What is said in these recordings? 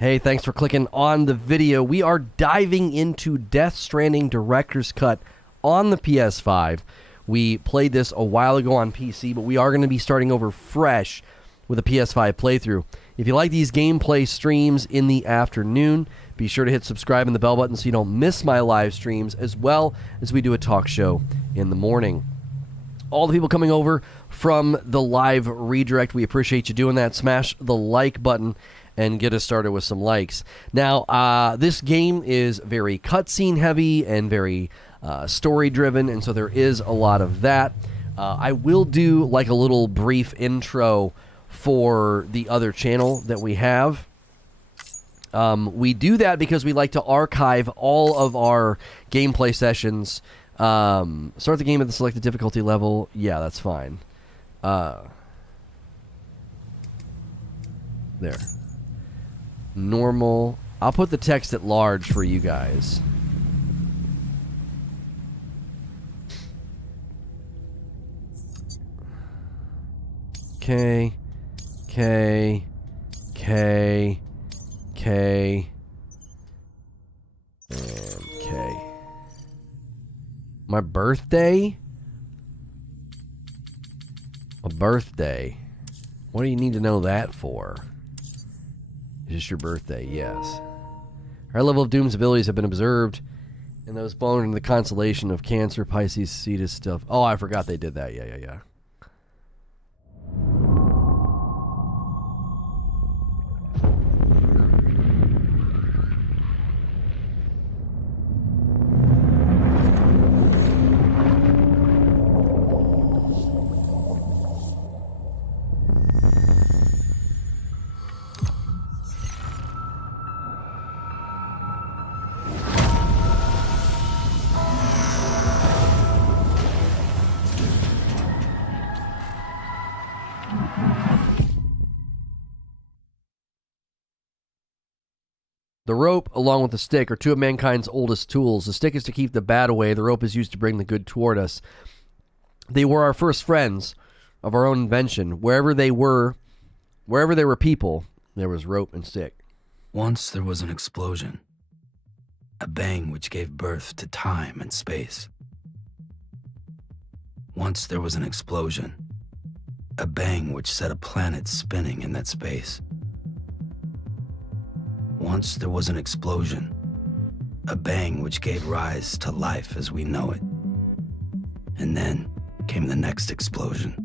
Hey, thanks for clicking on the video. We are diving into Death Stranding Director's Cut on the PS5. We played this a while ago on PC, but we are going to be starting over fresh with a PS5 playthrough. If you like these gameplay streams in the afternoon, be sure to hit subscribe and the bell button so you don't miss my live streams, as well as we do a talk show in the morning. All the people coming over from the live redirect, we appreciate you doing that. Smash the like button and get us started with some likes. Now, this game is very cutscene heavy and very story driven, and so there is a lot of that. I will do like a little brief intro for the other channel that we have. We do that because we like to archive all of our gameplay sessions. Start the game at the selected difficulty level. Yeah, that's fine. There. Normal. I'll put the text at large for you guys. K, K, K, K, and K. My birthday? A birthday. What do you need to know that for? Is this your birthday? Yes. Our level of Doom's abilities have been observed, and those born in the constellation of Cancer, Pisces, Cetus stuff. Oh, I forgot they did that. Yeah. The rope, along with the stick, are two of mankind's oldest tools. The stick is to keep the bad away. The rope is used to bring the good toward us. They were our first friends of our own invention. Wherever there were people, there was rope and stick. Once there was an explosion, a bang which gave birth to time and space. Once there was an explosion, a bang which set a planet spinning in that space. Once there was an explosion, a bang which gave rise to life as we know it. And then came the next explosion.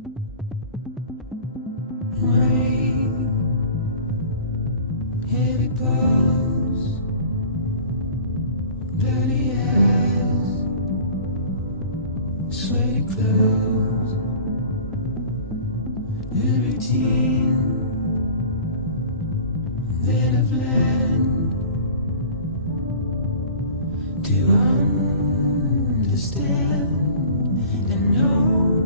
Rain, heavy blows, bloody eyes, sweaty clothes, the routine that I've learned to understand and know.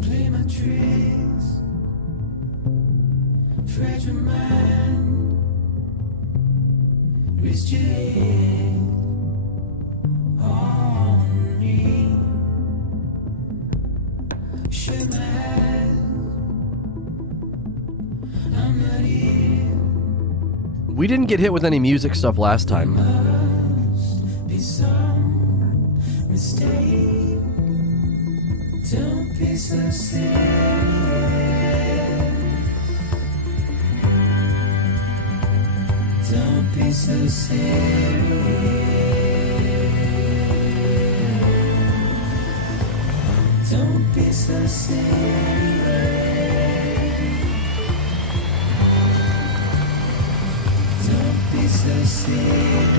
Play my tricks, fragile mind, risk your head on me. Shut my eyes, I'm not here. We didn't get hit with any music stuff last time. Must be some mistake. Don't be so serious. Don't be so serious. Don't be so serious. Don't be so serious.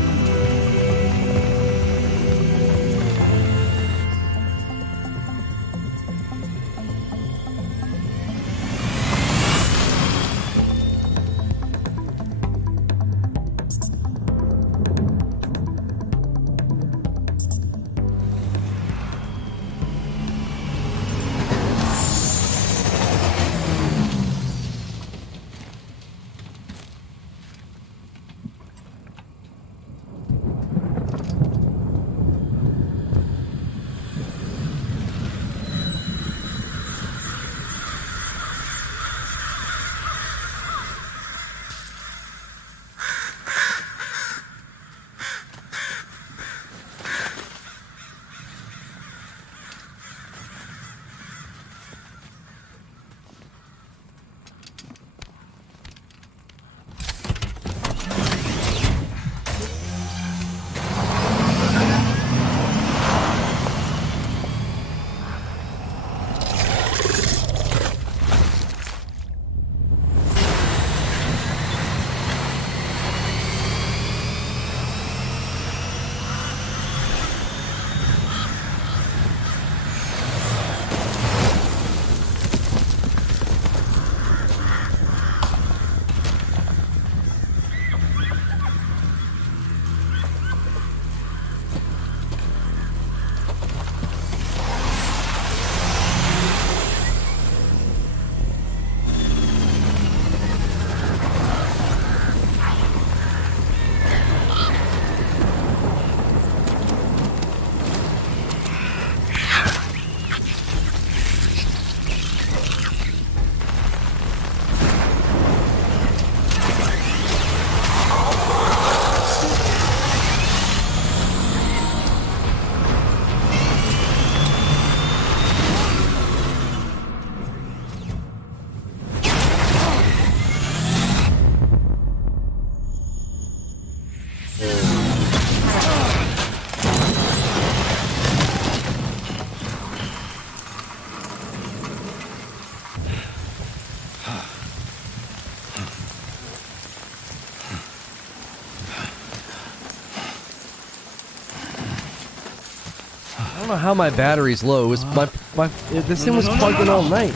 don't know how my battery's low. It's this thing was plugged in all night.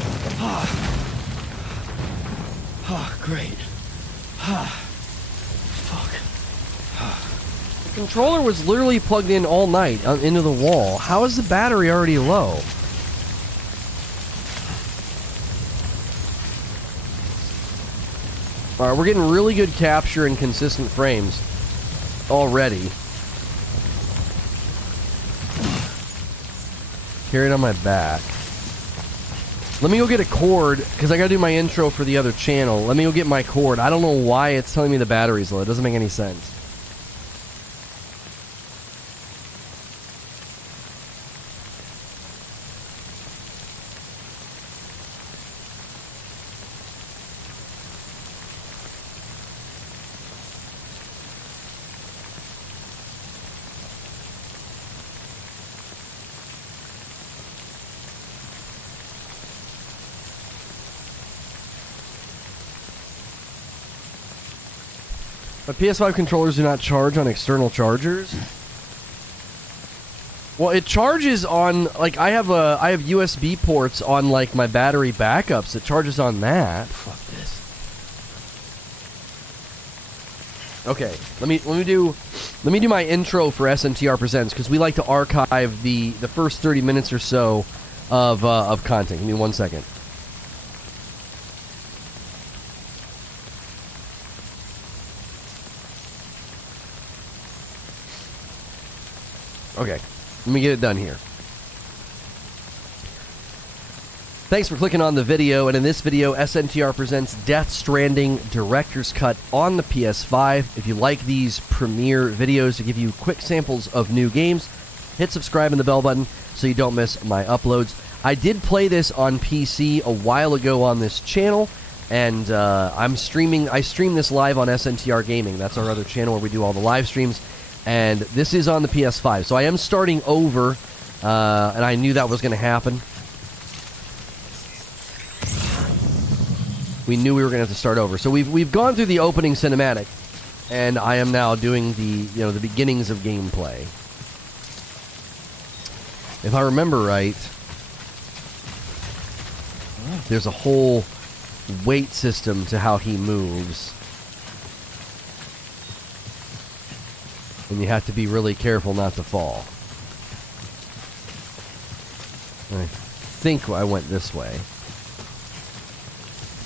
Oh, great. Fuck. The controller was literally plugged in all night into the wall. How is the battery already low? Alright, we're getting really good capture and consistent frames already. Carry it on my back. Let me go get a cord, because I gotta do my intro for the other channel. Let me go get my cord. I don't know why it's telling me the battery's low. It doesn't make any sense. My PS5 controllers do not charge on external chargers. Well, it charges on, like, I have USB ports on, like, my battery backups. It charges on that. Fuck this. Okay, let me do my intro for SNTR Presents, because we like to archive the first 30 minutes or so of content. Give me 1 second. Okay, let me get it done here. Thanks for clicking on the video, and in this video, SNTR presents Death Stranding Director's Cut on the PS5. If you like these premiere videos to give you quick samples of new games, hit subscribe and the bell button so you don't miss my uploads. I did play this on PC a while ago on this channel, and I stream this live on SNTR Gaming. That's our other channel where we do all the live streams. And this is on the PS5, so I am starting over, and I knew that was going to happen. We knew we were going to have to start over. So we've gone through the opening cinematic, and I am now doing the beginnings of gameplay. If I remember right, there's a whole weight system to how he moves. And you have to be really careful not to fall. I think I went this way.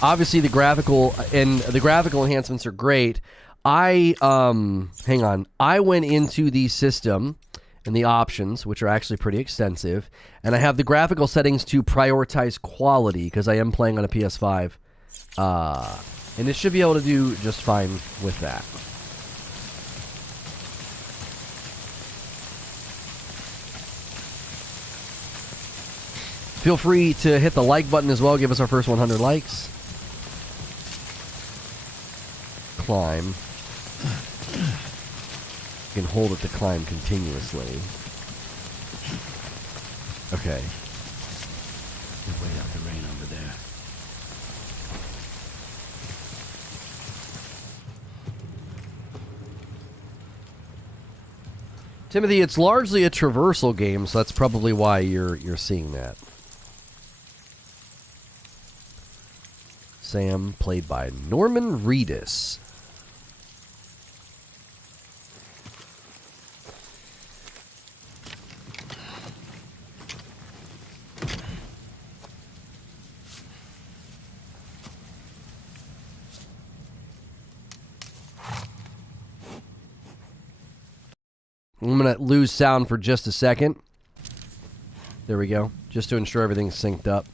Obviously, the graphical enhancements are great. Hang on. I went into the system and the options, which are actually pretty extensive, and I have the graphical settings to prioritize quality because I am playing on a PS5, and it should be able to do just fine with that. Feel free to hit the like button as well. Give us our first 100 likes. Climb. You can hold it to climb continuously. Okay. Wait out the rain over there. Timothy, it's largely a traversal game, so that's probably why you're seeing that. Sam, played by Norman Reedus. I'm going to lose sound for just a second. There we go. Just to ensure everything's synced up.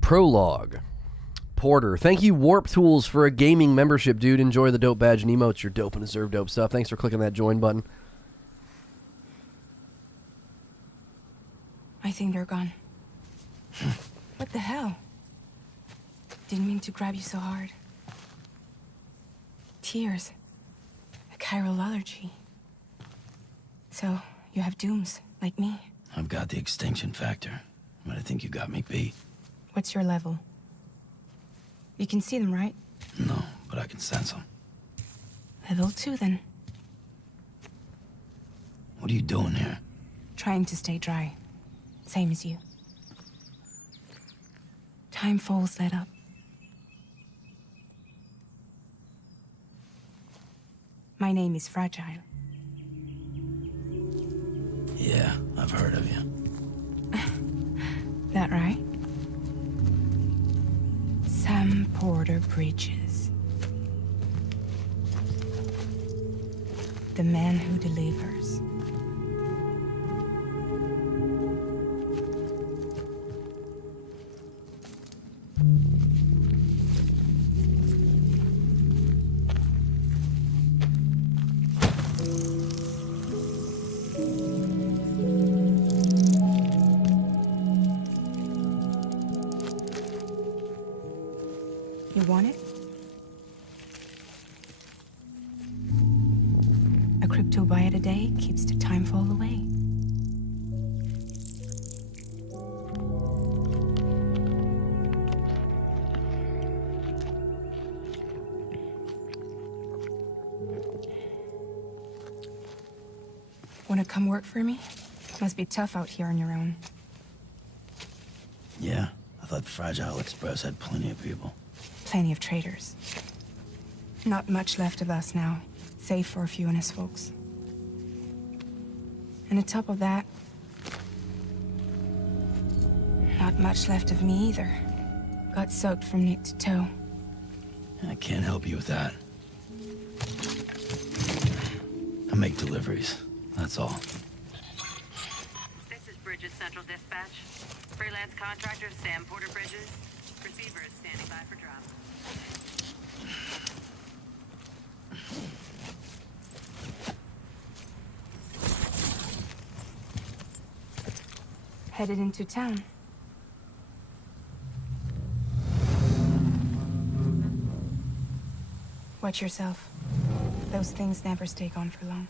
Prologue. Porter. Thank you, Warp Tools, for a gaming membership, dude. Enjoy the dope badge and emotes. You're dope and deserve dope stuff. Thanks for clicking that join button. I think they're gone. What the hell? Didn't mean to grab you so hard. Tears. A chiral allergy. So, you have dooms, like me. I've got the extinction factor, but I think you got me beat. What's your level? You can see them, right? No, but I can sense them. Level 2, then. What are you doing here? Trying to stay dry. Same as you. Time falls let up. My name is Fragile. Yeah, I've heard of you. That right? Sam Porter Bridges. The man who delivers. You want it? A crypto byte a day keeps the time fall away. Wanna come work for me? Must be tough out here on your own. Yeah, I thought Fragile Express had plenty of people. Plenty of traitors. Not much left of us now, save for a few honest folks. And on top of that, not much left of me either. Got soaked from neck to toe. I can't help you with that. I make deliveries, that's all. This is Bridges Central Dispatch. Freelance contractor Sam Porter Bridges. Receiver is standing by for drop. Headed into town. Watch yourself. Those things never stay gone for long.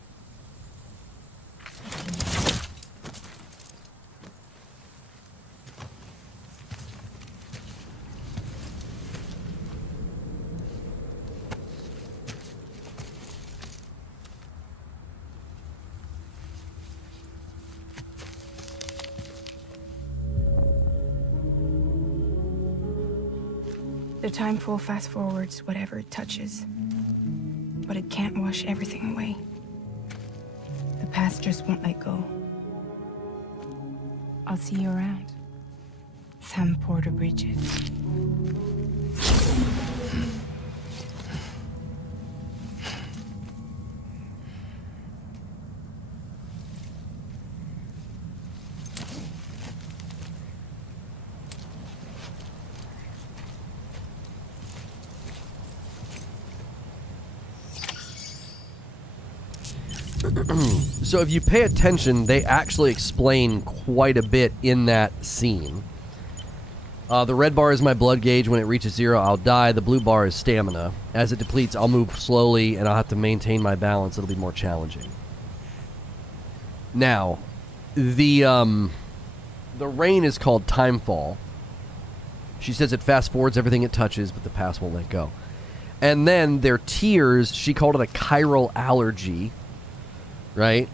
The time fall fast forwards whatever it touches. But it can't wash everything away. The past just won't let go. I'll see you around. Sam Porter Bridges. So if you pay attention, they actually explain quite a bit in that scene. The red bar is my blood gauge. When it reaches 0, I'll die. The blue bar is stamina. As it depletes, I'll move slowly, and I'll have to maintain my balance. It'll be more challenging. Now, the rain is called Timefall. She says it fast forwards everything it touches, but the past won't let go. And then their tears, she called it a chiral allergy. Right?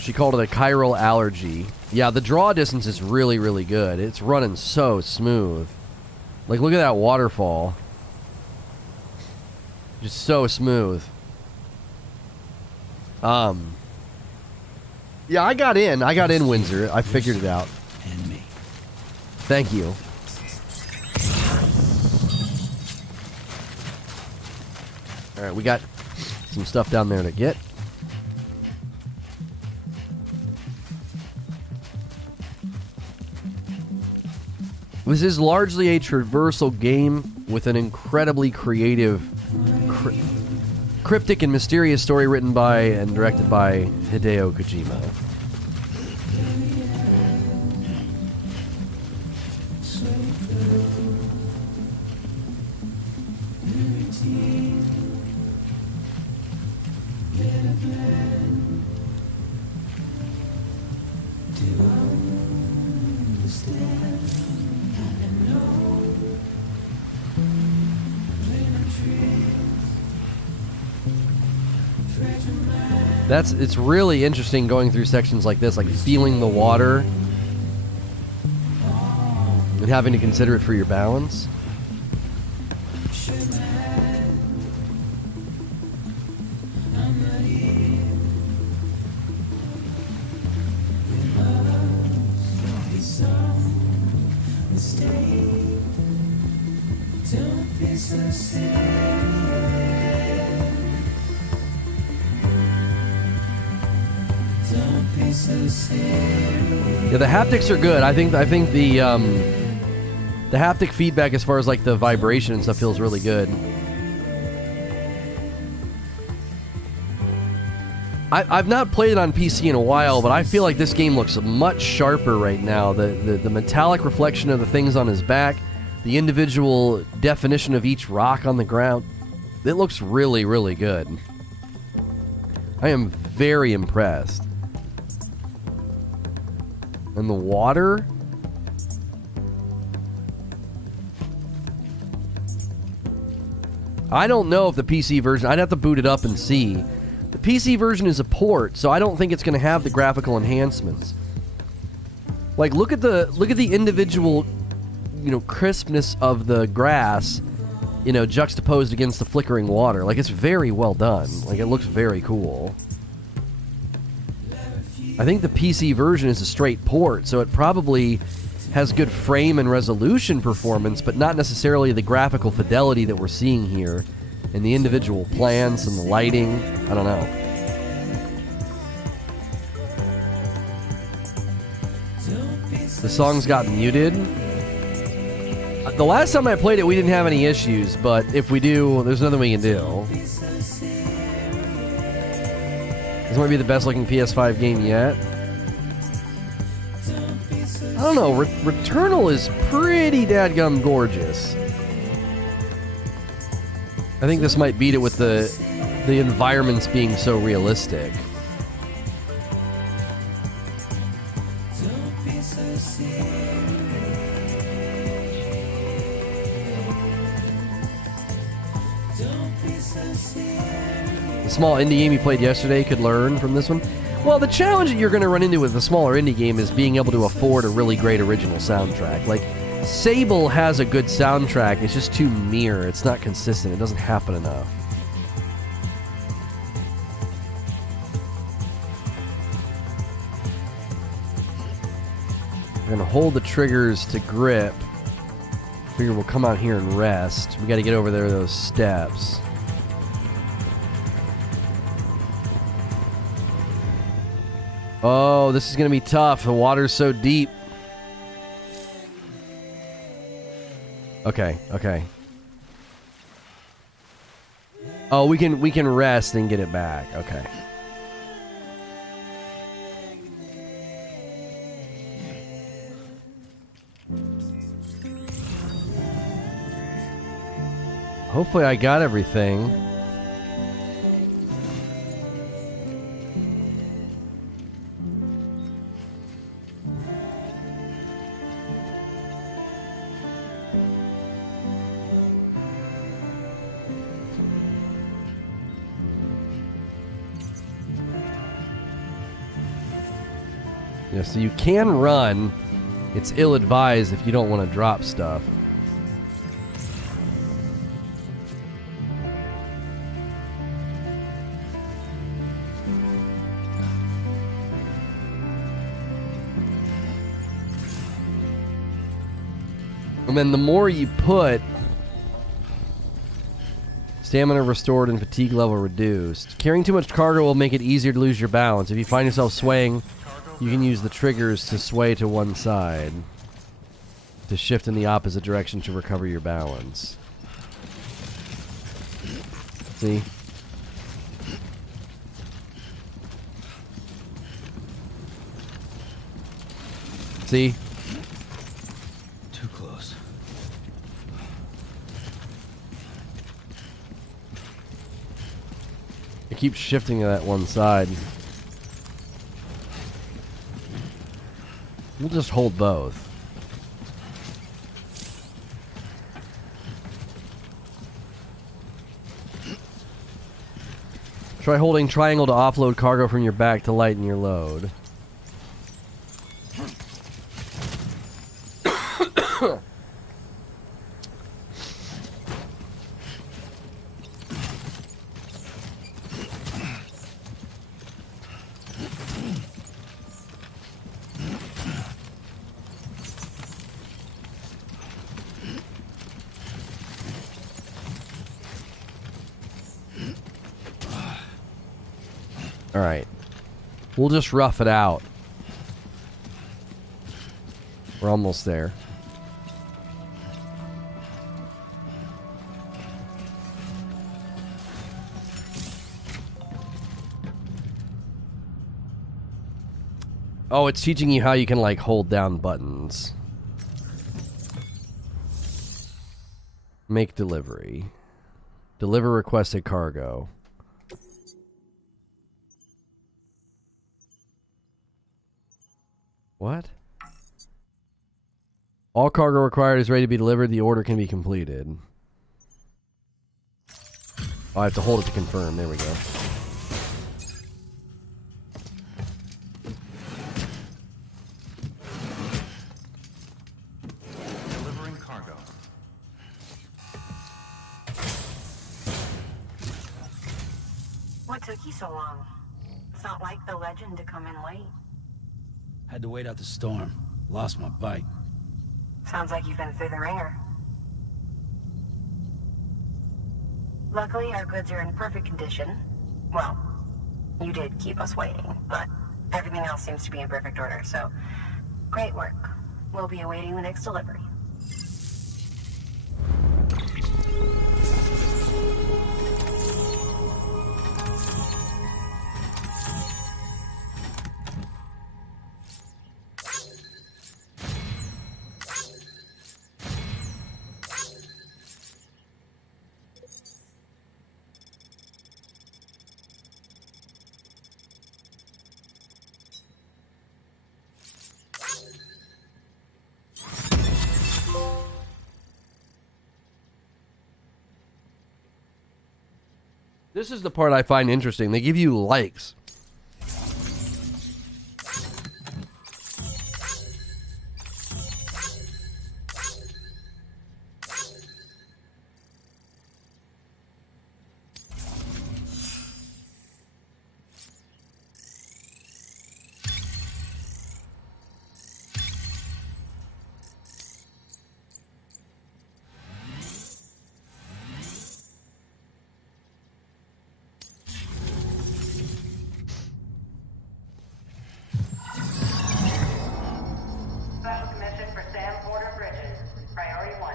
She called it a chiral allergy. Yeah, the draw distance is really, really good. It's running so smooth. Like, look at that waterfall. Just so smooth. Yeah, I got in. I got in, Windsor. I figured it out. And me. Thank you. Alright, we got some stuff down there to get. This is largely a traversal game with an incredibly creative, cryptic and mysterious story written by and directed by Hideo Kojima. It's really interesting going through sections like this, like feeling the water and having to consider it for your balance. Yeah, the haptics are good. I think the haptic feedback as far as like the vibration and stuff feels really good. I've not played it on PC in a while, but I feel like this game looks much sharper right now. The metallic reflection of the things on his back, the individual definition of each rock on the ground, it looks really, really good. I am very impressed. And the water? I don't know if the PC version... I'd have to boot it up and see. The PC version is a port, so I don't think it's going to have the graphical enhancements. Like, look at the individual, crispness of the grass, juxtaposed against the flickering water. Like, it's very well done. Like, it looks very cool. I think the PC version is a straight port, so it probably has good frame and resolution performance, but not necessarily the graphical fidelity that we're seeing here, and the individual plants and the lighting. I don't know. The songs got muted. The last time I played it, we didn't have any issues, but if we do, there's nothing we can do. This might be the best looking PS5 game yet. I don't know, Returnal is pretty dadgum gorgeous. I think this might beat it with the environments being so realistic. The small indie game you played yesterday could learn from this one. Well, the challenge that you're going to run into with a smaller indie game is being able to afford a really great original soundtrack. Like, Sable has a good soundtrack, it's just too mere, it's not consistent, it doesn't happen enough. We're going to hold the triggers to grip. Figure we'll come out here and rest. We got to get over there those steps. Oh, this is going to be tough. The water's so deep. Okay. Oh, we can rest and get it back. Okay. Hopefully I got everything. Yeah, so you can run. It's ill-advised if you don't want to drop stuff. And then the more you put, stamina restored and fatigue level reduced. Carrying too much cargo will make it easier to lose your balance. If you find yourself swaying, you can use the triggers to sway to one side. To shift in the opposite direction to recover your balance. See? See? Too close. It keeps shifting to that one side. We'll just hold both. Try holding triangle to offload cargo from your back to lighten your load. Alright. We'll just rough it out. We're almost there. Oh, it's teaching you how you can, like, hold down buttons. Make delivery. Deliver requested cargo. What? All cargo required is ready to be delivered. The order can be completed. Oh, I have to hold it to confirm. There we go. Delivering cargo. What took you so long? It's not like the legend to come in late. Had to wait out the storm. Lost my bike. Sounds like you've been through the ringer. Luckily, our goods are in perfect condition. Well, you did keep us waiting, but everything else seems to be in perfect order, so great work. We'll be awaiting the next delivery. This is the part I find interesting. They give you likes. Special commission for Sam Porter Bridges. Priority 1.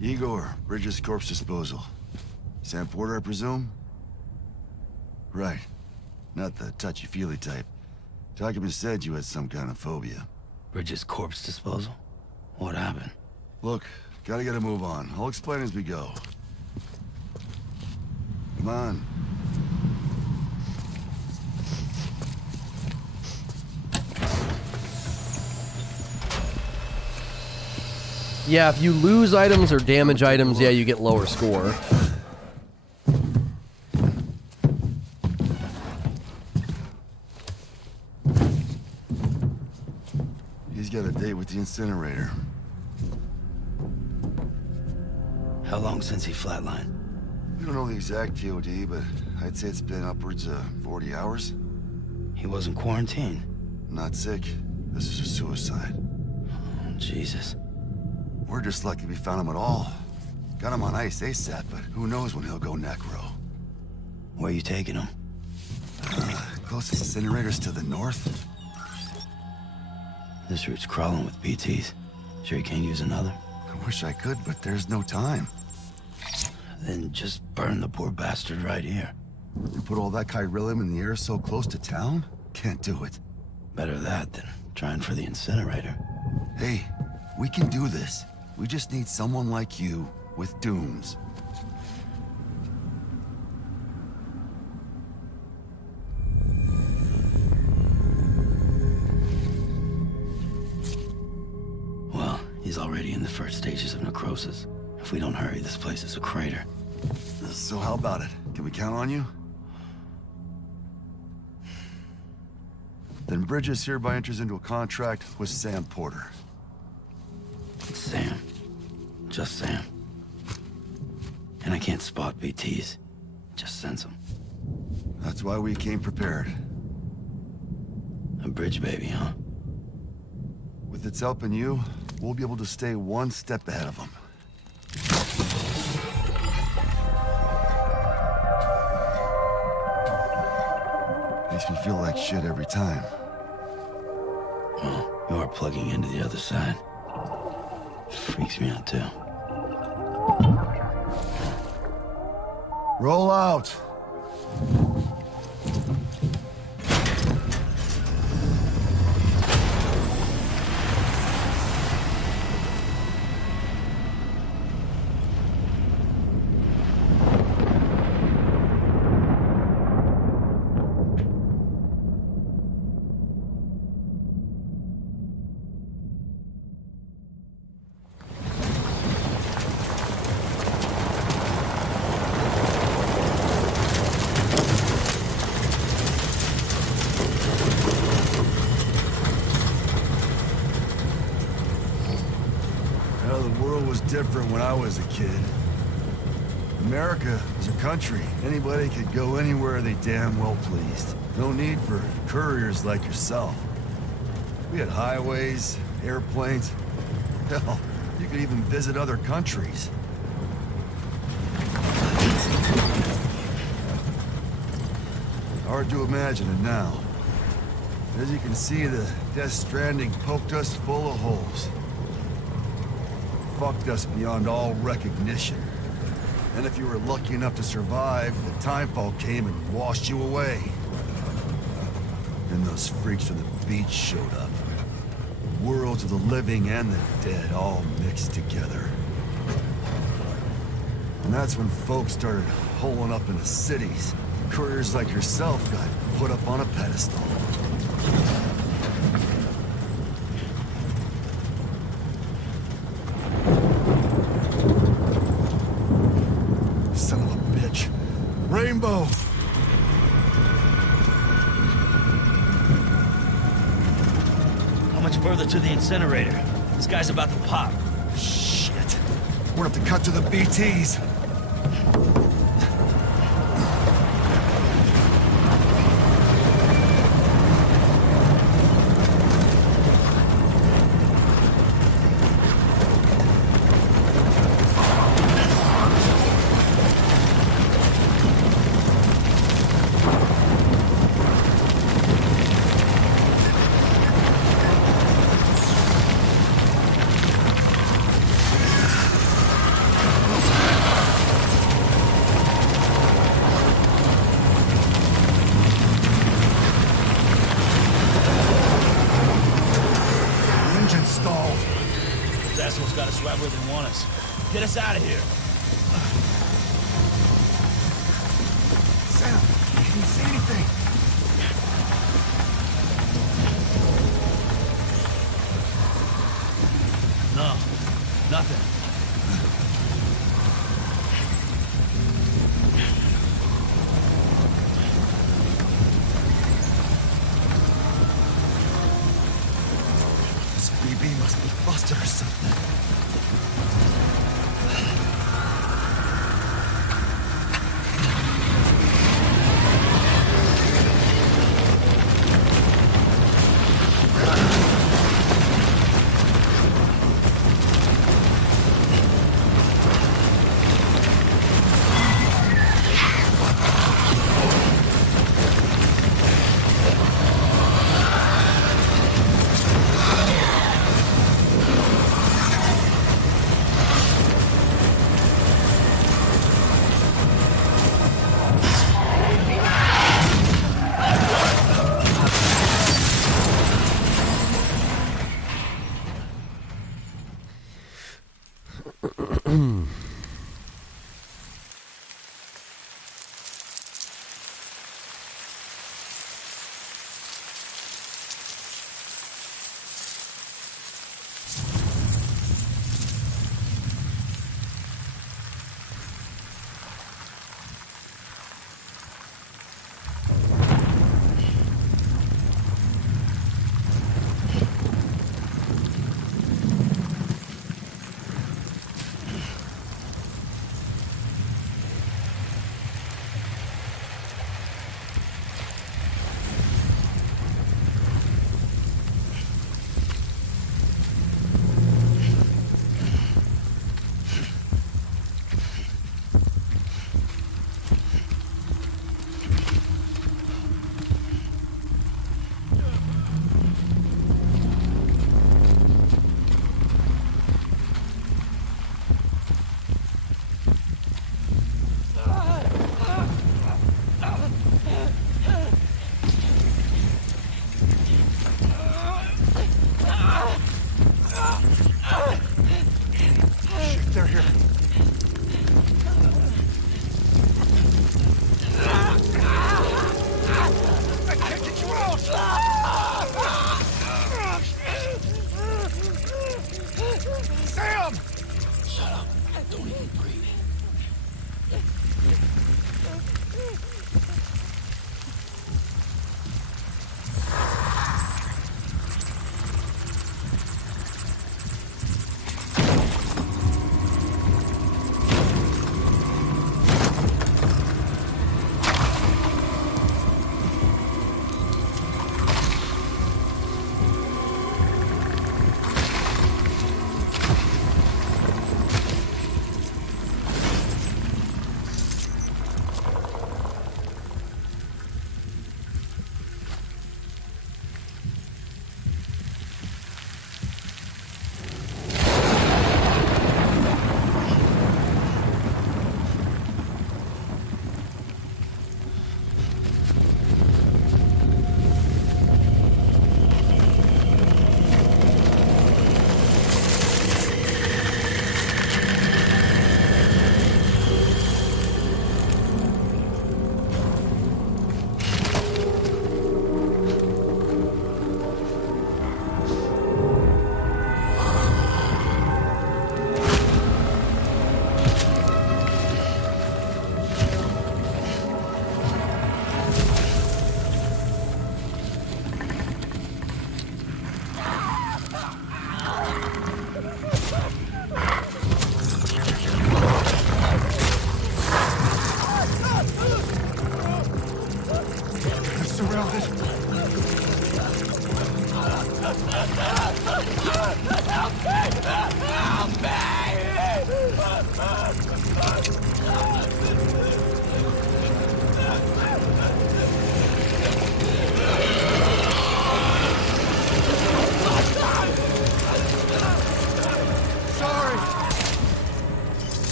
Igor, Bridges Corpse Disposal. Sam Porter, I presume? Right. Not the touchy-feely type. Documents said you had some kind of phobia. Bridges corpse disposal? What happened? Look, gotta get a move on. I'll explain as we go. Come on. Yeah, if you lose items or damage items, yeah, you get lower score. He's got a date with the incinerator. How long since he flatlined? We don't know the exact TOD, but I'd say it's been upwards of 40 hours. He wasn't quarantined. Not sick. This is a suicide. Oh, Jesus. We're just lucky we found him at all. Got him on ice ASAP, but who knows when he'll go necro. Where you taking him? Closest incinerator's to the north. This route's crawling with BTs. Sure you can't use another? I wish I could, but there's no time. Then just burn the poor bastard right here. You put all that chiralium in the air so close to town? Can't do it. Better that than trying for the incinerator. Hey, we can do this. We just need someone like you with dooms. Well, he's already in the first stages of necrosis. If we don't hurry, this place is a crater. So how about it? Can we count on you? Then Bridges hereby enters into a contract with Sam Porter. Sam. Just Sam. And I can't spot BTs. Just sense them. That's why we came prepared. A bridge baby, huh? With its help and you, we'll be able to stay one step ahead of them. Makes me feel like shit every time. Well, you are plugging into the other side. Freaks me out, too. Roll out! Different when I was a kid. America was a country. Anybody could go anywhere they damn well pleased. No need for couriers like yourself. We had highways, airplanes. Hell, you could even visit other countries. Hard to imagine it now. As you can see, the Death Stranding poked us full of holes. Fucked us beyond all recognition. And if you were lucky enough to survive, the timefall came and washed you away. Then those freaks from the beach showed up. Worlds of the living and the dead all mixed together. And that's when folks started holing up into cities. Couriers like yourself got put up on a pedestal. Son of a bitch. Rainbow! How much further to the incinerator? This guy's about to pop. Shit. We're gonna have to cut to the BTs. Got us right where they want us. Get us out of here. Sam, can you see anything? Nothing. This BB must be busted or something. They're here. I can't get you out! Sam! Shut up. Don't even breathe.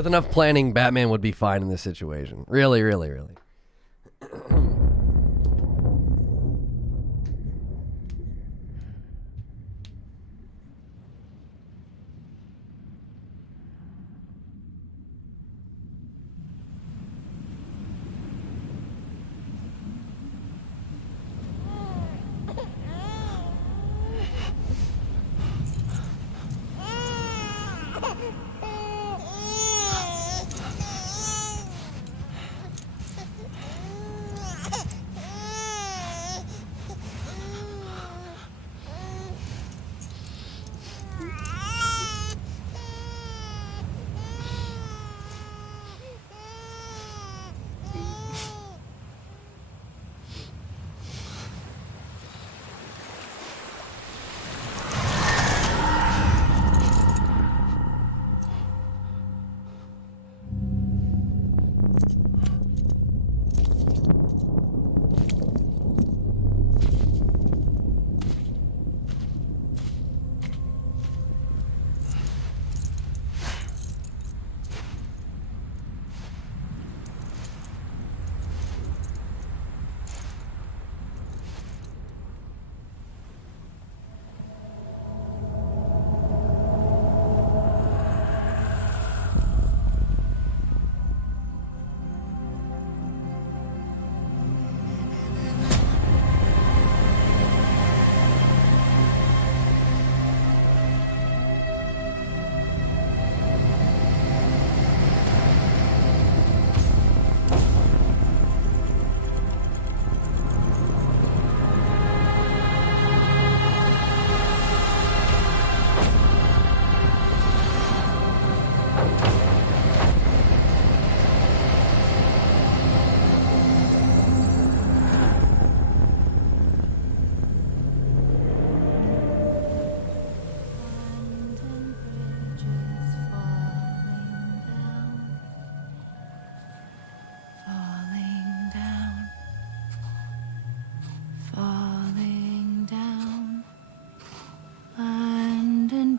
With enough planning, Batman would be fine in this situation. Really, really, really.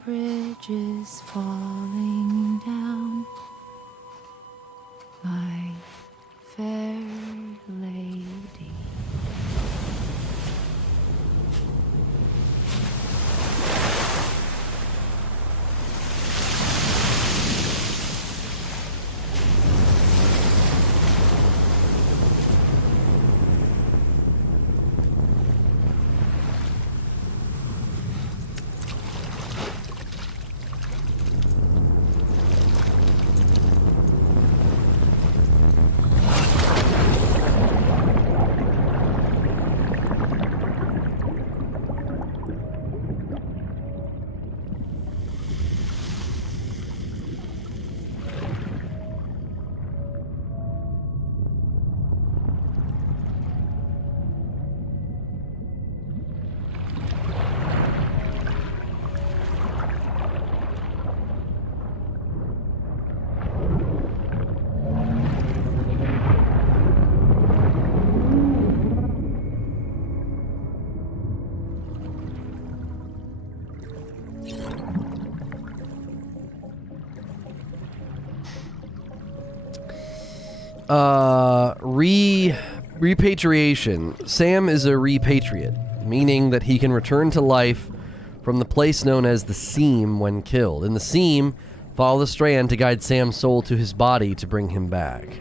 Bridges falling down, my fair lady. Repatriation. Sam is a repatriate, meaning that he can return to life from the place known as the Seam when killed. In the Seam, follow the strand to guide Sam's soul to his body to bring him back.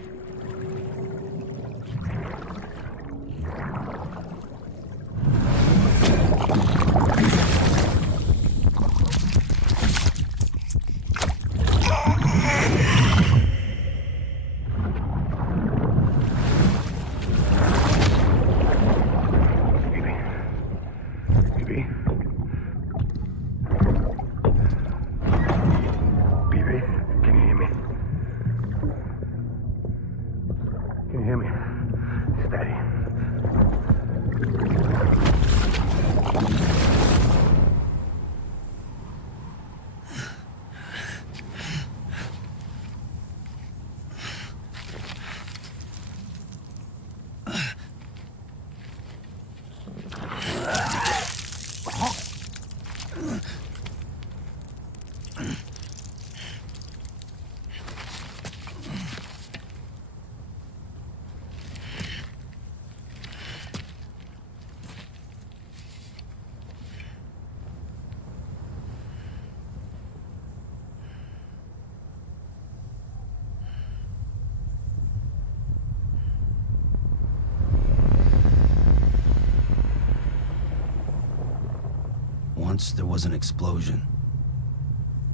Once there was an explosion.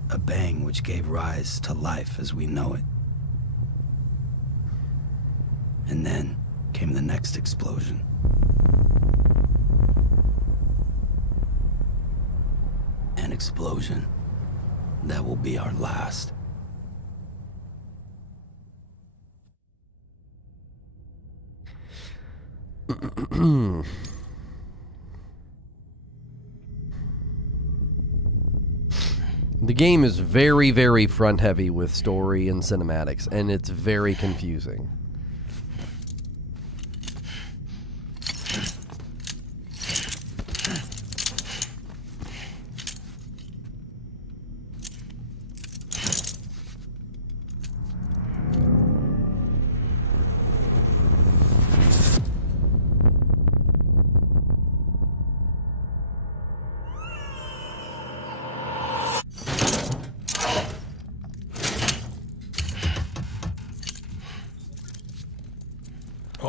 A bang which gave rise to life as we know it. And then came the next explosion. An explosion that will be our last. The game is very, very front heavy with story and cinematics, and it's very confusing.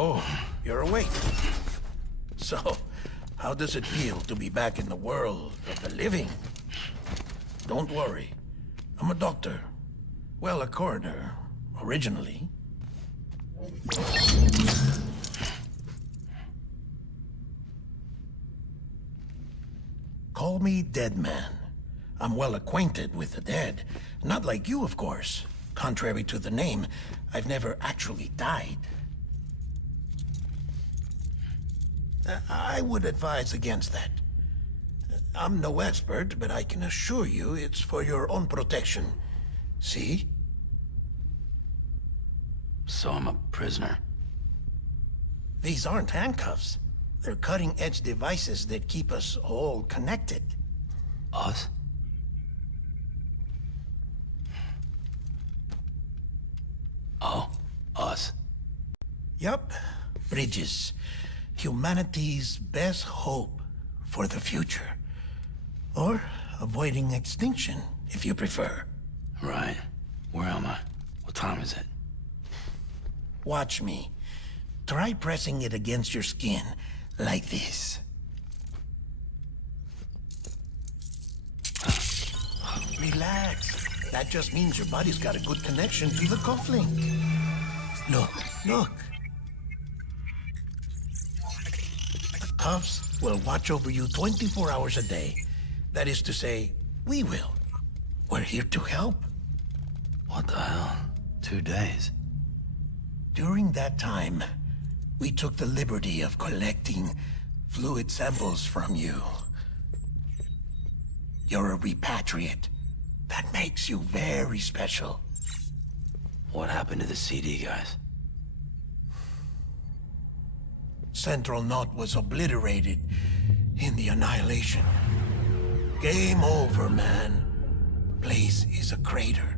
Oh, you're awake. So, how does it feel to be back in the world of the living? Don't worry. I'm a doctor. Well, a coroner, originally. Call me Dead Man. I'm well acquainted with the dead. Not like you, of course. Contrary to the name, I've never actually died. I would advise against that. I'm no expert, but I can assure you it's for your own protection. See? So I'm a prisoner. These aren't handcuffs. They're cutting-edge devices that keep us all connected. Us? Oh, us. Yup. Bridges. Humanity's best hope for the future. Or avoiding extinction, if you prefer. Right. Where am I? What time is it? Watch me. Try pressing it against your skin, like this. Relax. That just means your body's got a good connection to the cufflink. Look, look. The cuffs will watch over you 24 hours a day. That is to say, we will. We're here to help. What the hell? 2 days? During that time, we took the liberty of collecting fluid samples from you. You're a repatriate. That makes you very special. What happened to the CD guys? Central Knot was obliterated in the Annihilation. Game over, man. Place is a crater.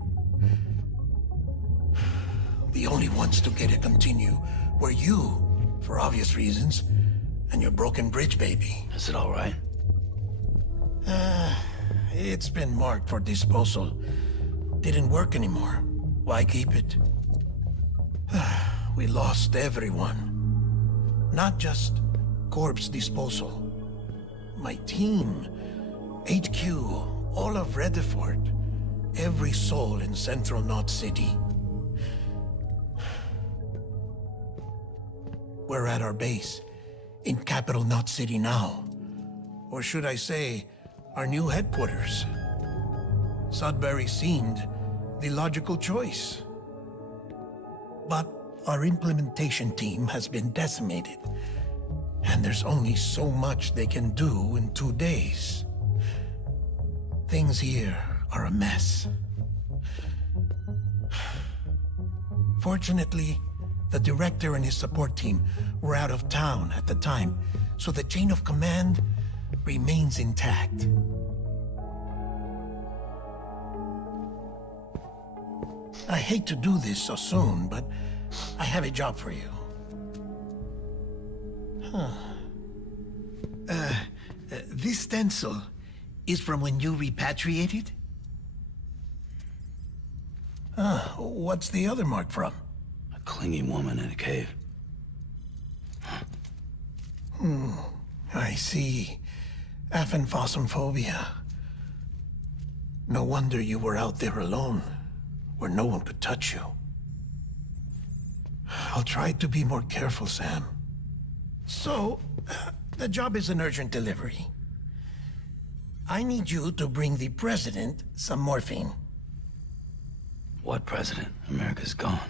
The only ones to get it continue were you, for obvious reasons, and your broken bridge baby. Is it all right? It's been marked for disposal. Didn't work anymore. Why keep it? We lost everyone. Not just corpse disposal. My team, HQ, all of Redefort, every soul in Central Knot City. We're at our base, in Capital Knot City now. Or should I say, our new headquarters. Sudbury seemed the logical choice. But our implementation team has been decimated, and there's only so much they can do in 2 days. Things here are a mess. Fortunately, the director and his support team were out of town at the time, so the chain of command remains intact. I hate to do this so soon, but I have a job for you. This stencil is from when you repatriated? What's the other mark from? A clinging woman in a cave. I see. Aphenphosmphobia. No wonder you were out there alone, where no one could touch you. I'll try to be more careful, Sam. So, the job is an urgent delivery. I need you to bring the president some morphine. What president? America's gone.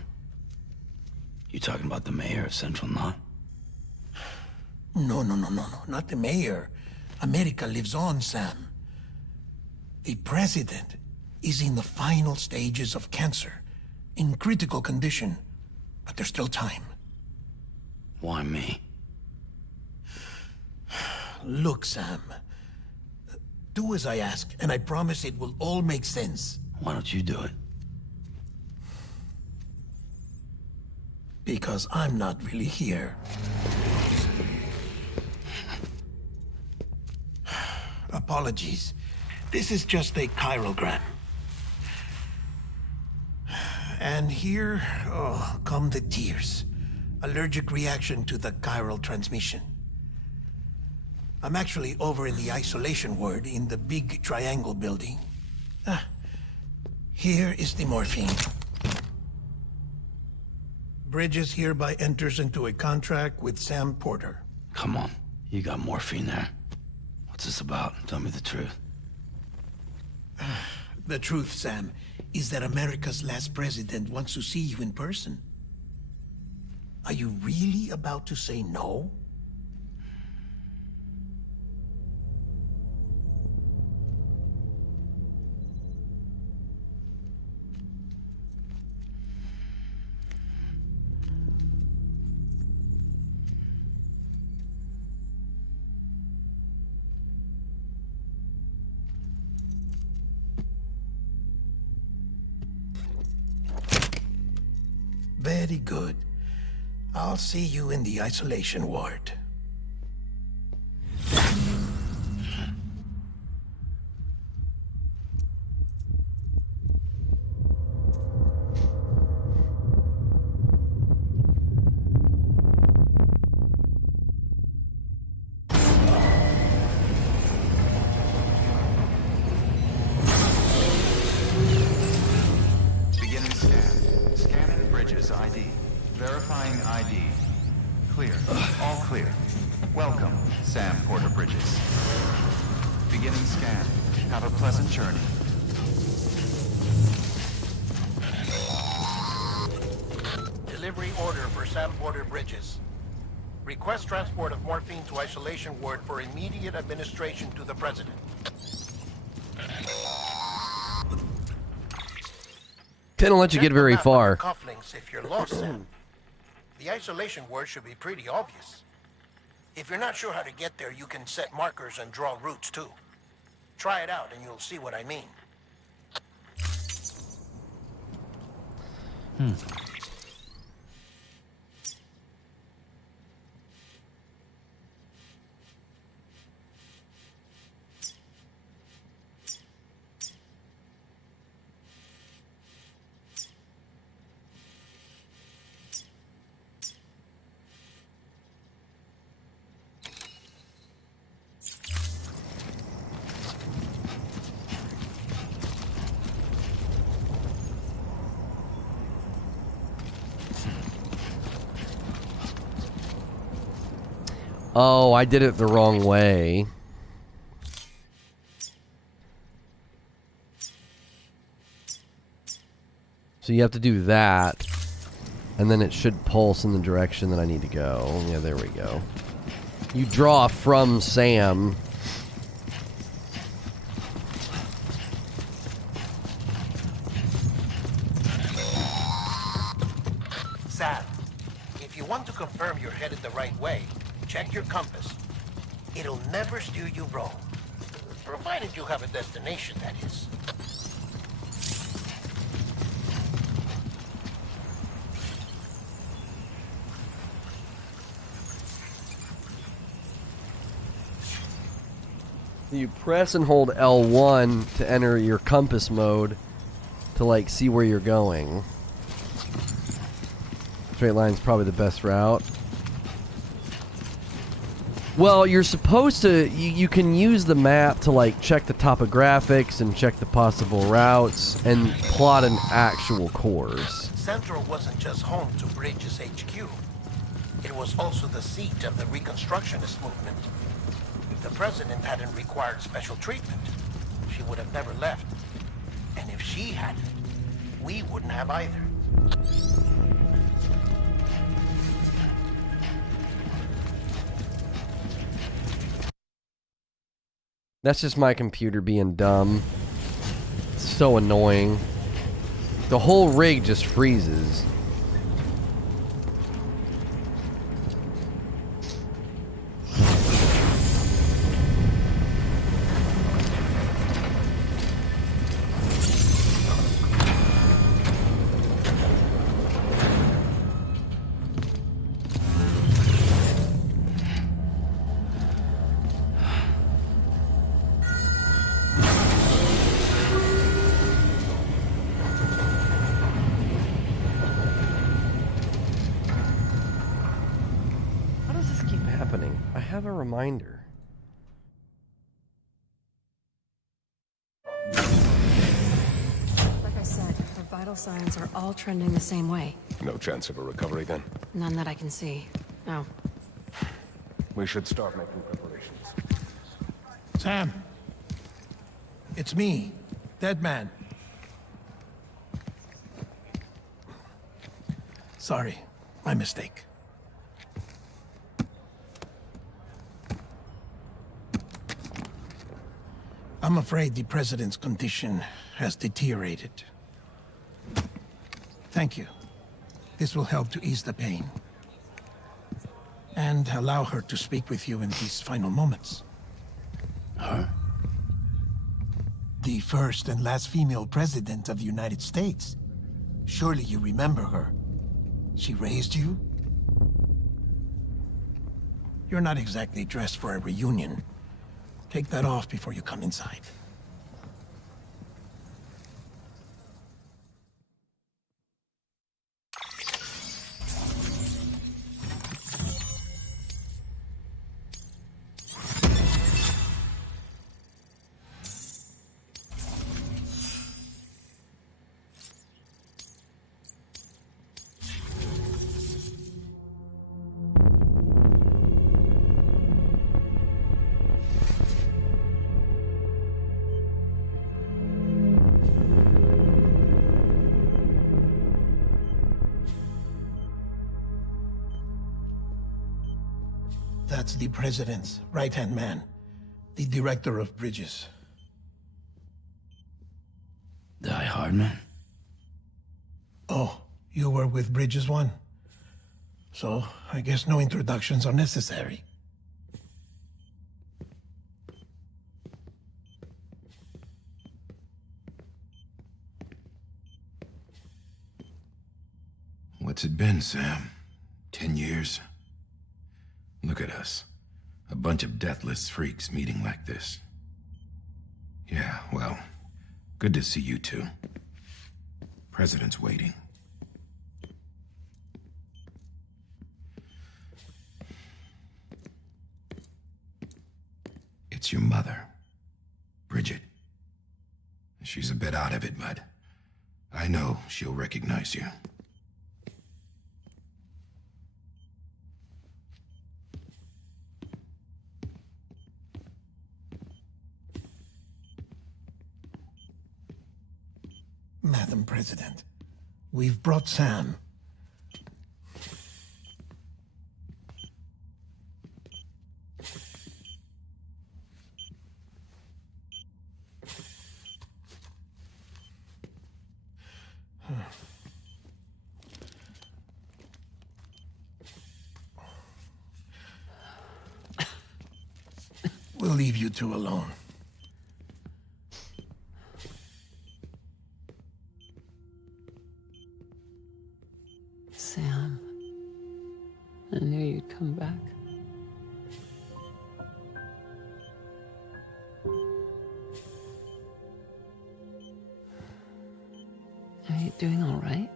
You talking about the mayor of Central Knot? No, not the mayor. America lives on, Sam. The president is in the final stages of cancer, in critical condition, but there's still time. Why me? Look, Sam. Do as I ask, and I promise it will all make sense. Why don't you do it? Because I'm not really here. Apologies. This is just a chirogram. And here, come the tears. Allergic reaction to the chiral transmission. I'm actually over in the isolation ward in the big triangle building. Here is the morphine. Bridges hereby enters into a contract with Sam Porter. Come on, you got morphine there. What's this about? Tell me the truth. The truth, Sam, is that America's last president wants to see you in person. Are you really about to say no? Very good. I'll see you in the isolation ward. Beginning scan. Scanning Bridges ID. Verifying ID. Clear. All clear. Welcome, Sam Porter Bridges. Beginning scan. Have a pleasant journey. Delivery order for Sam Porter Bridges. Request transport of morphine to isolation ward for immediate administration to the president. Didn't let you get very far. Cufflinks if you're lost, Sam. The isolation word should be pretty obvious. If you're not sure how to get there, you can set markers and draw routes too. Try it out and you'll see what I mean. Oh, I did it the wrong way. So you have to do that, and then it should pulse in the direction that I need to go. Yeah, there we go. You draw from Sam. Sam, if you want to confirm you're headed the right way, check your compass. It'll never steer you wrong. Provided you have a destination, that is. You press and hold L1 to enter your compass mode to like see where you're going. Straight line's probably the best route. Well, you're supposed to. You can use the map to like check the topographics and check the possible routes and plot an actual course. Central wasn't just home to Bridges HQ. It was also the seat of the Reconstructionist movement. If the president hadn't required special treatment, she would have never left. And if she hadn't, we wouldn't have either. That's just my computer being dumb. It's so annoying. The whole rig just freezes. I have a reminder. Like I said, her vital signs are all trending the same way. No chance of a recovery then? None that I can see. No. We should start making preparations. Sam. It's me, Dead Man. Sorry, my mistake. I'm afraid the president's condition has deteriorated. Thank you. This will help to ease the pain. And allow her to speak with you in these final moments. Her? The first and last female president of the United States. Surely you remember her. She raised you? You're not exactly dressed for a reunion. Take that off before you come inside. That's the president's right-hand man, the director of bridges. Die Hardman? Oh, you were with Bridges 1? So, I guess no introductions are necessary. What's it been, Sam? 10 years? Look at us. A bunch of deathless freaks meeting like this. Yeah, well, good to see you two. President's waiting. It's your mother, Bridget. She's a bit out of it, but I know she'll recognize you. Madam President, we've brought Sam. We'll leave you two alone. Sam, I knew you'd come back. Are you doing all right?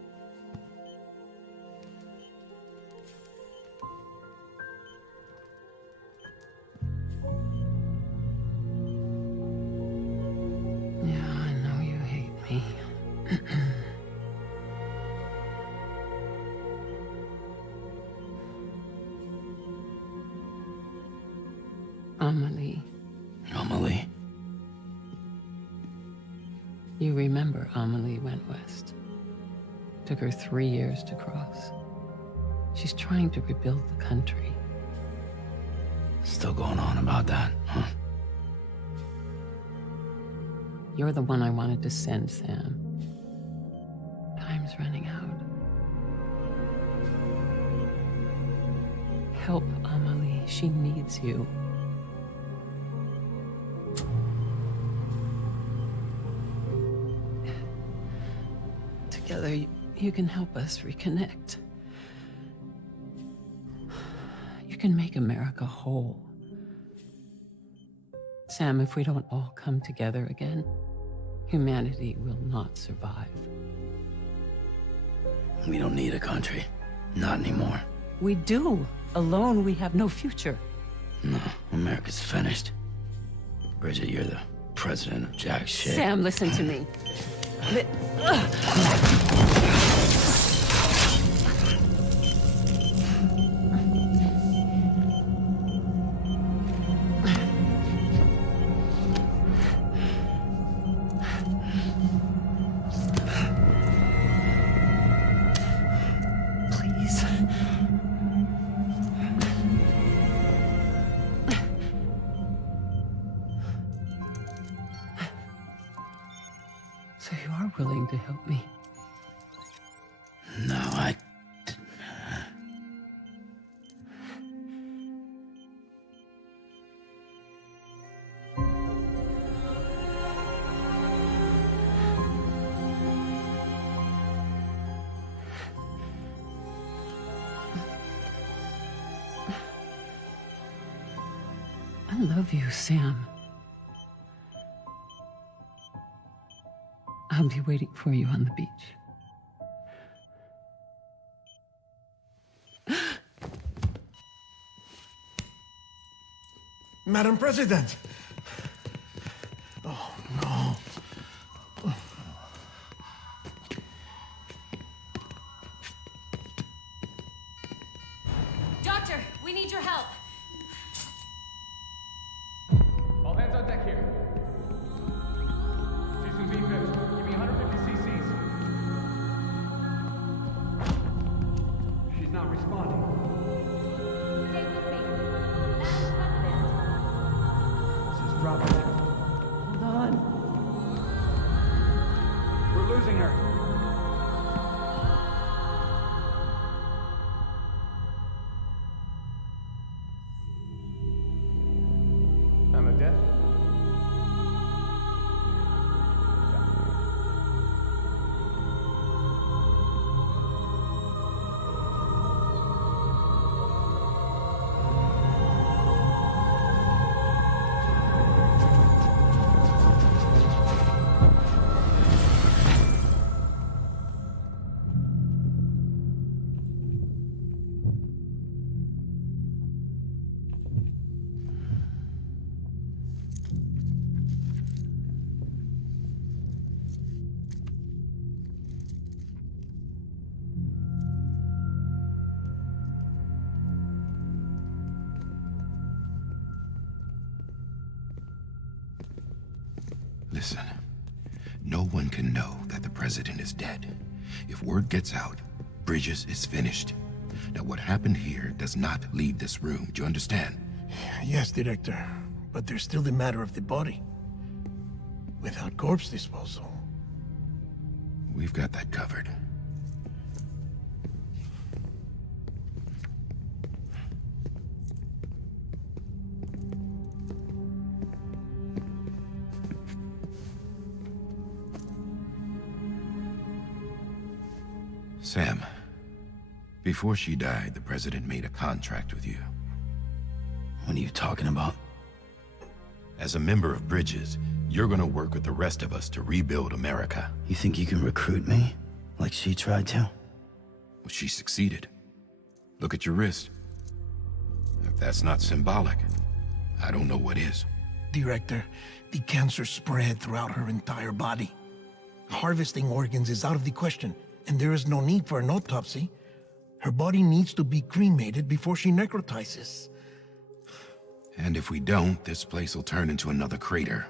You remember Amelie went west. Took her 3 years to cross. She's trying to rebuild the country. Still going on about that, huh? You're the one I wanted to send, Sam. Time's running out. Help Amelie. She needs you. Together, you can help us reconnect. You can make America whole. Sam, if we don't all come together again, humanity will not survive. We don't need a country. Not anymore. We do. Alone, we have no future. No, America's finished. Bridget, you're the president of jack shit. Sam, listen to me. Please. So you are willing to help me? No, I love you, Sam. I'll be waiting for you on the beach. Madam President! Oh, no. Doctor, we need your help. All hands on deck here. Season B fifth. Give me 150 cc's. She's not responding. Stay with me. Madam President. This is dropping. Hold on. We're losing her. Time of death? Listen, no one can know that the president is dead. If word gets out, Bridges is finished. Now, what happened here does not leave this room. Do you understand? Yes, Director. But there's still the matter of the body. Without corpse disposal. We've got that covered. Sam, before she died, the president made a contract with you. what are you talking about? As a member of Bridges, you're gonna work with the rest of us to rebuild America. You think you can recruit me? Like she tried to? Well, she succeeded. Look at your wrist. If that's not symbolic, I don't know what is. Director, the cancer spread throughout her entire body. Harvesting organs is out of the question, and there is no need for an autopsy. Her body needs to be cremated before she necrotizes. And if we don't, this place will turn into another crater.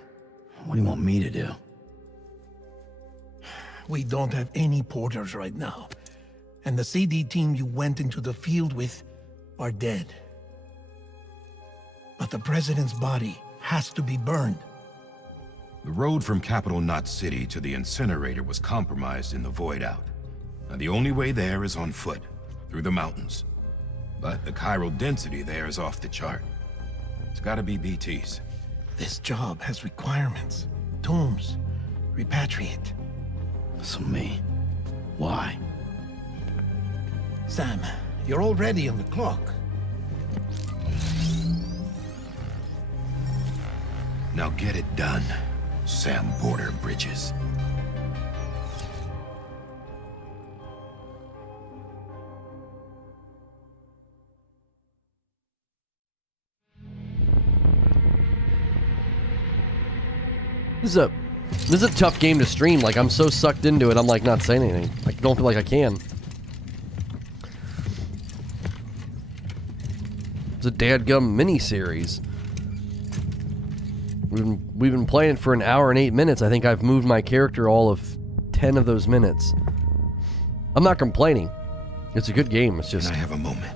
What do you want me to do? we don't have any porters right now. And the CD team you went into the field with are dead. But the president's body has to be burned. The road from Capital Knot City to the incinerator was compromised in the void out. Now the only way there is on foot, through the mountains. But the chiral density there is off the chart. It's gotta be BT's. This job has requirements. Tombs. Repatriate. So me. Why? Sam, you're already on the clock. Now get it done, Sam Porter Bridges. This is a tough game to stream. Like, I'm so sucked into it, I'm like not saying anything. I don't feel like I can. It's a dadgum mini-series. We've been playing for an hour and 8 minutes. I think I've moved my character all of 10 of those minutes. I'm not complaining. It's a good game. It's just... Can I have a moment?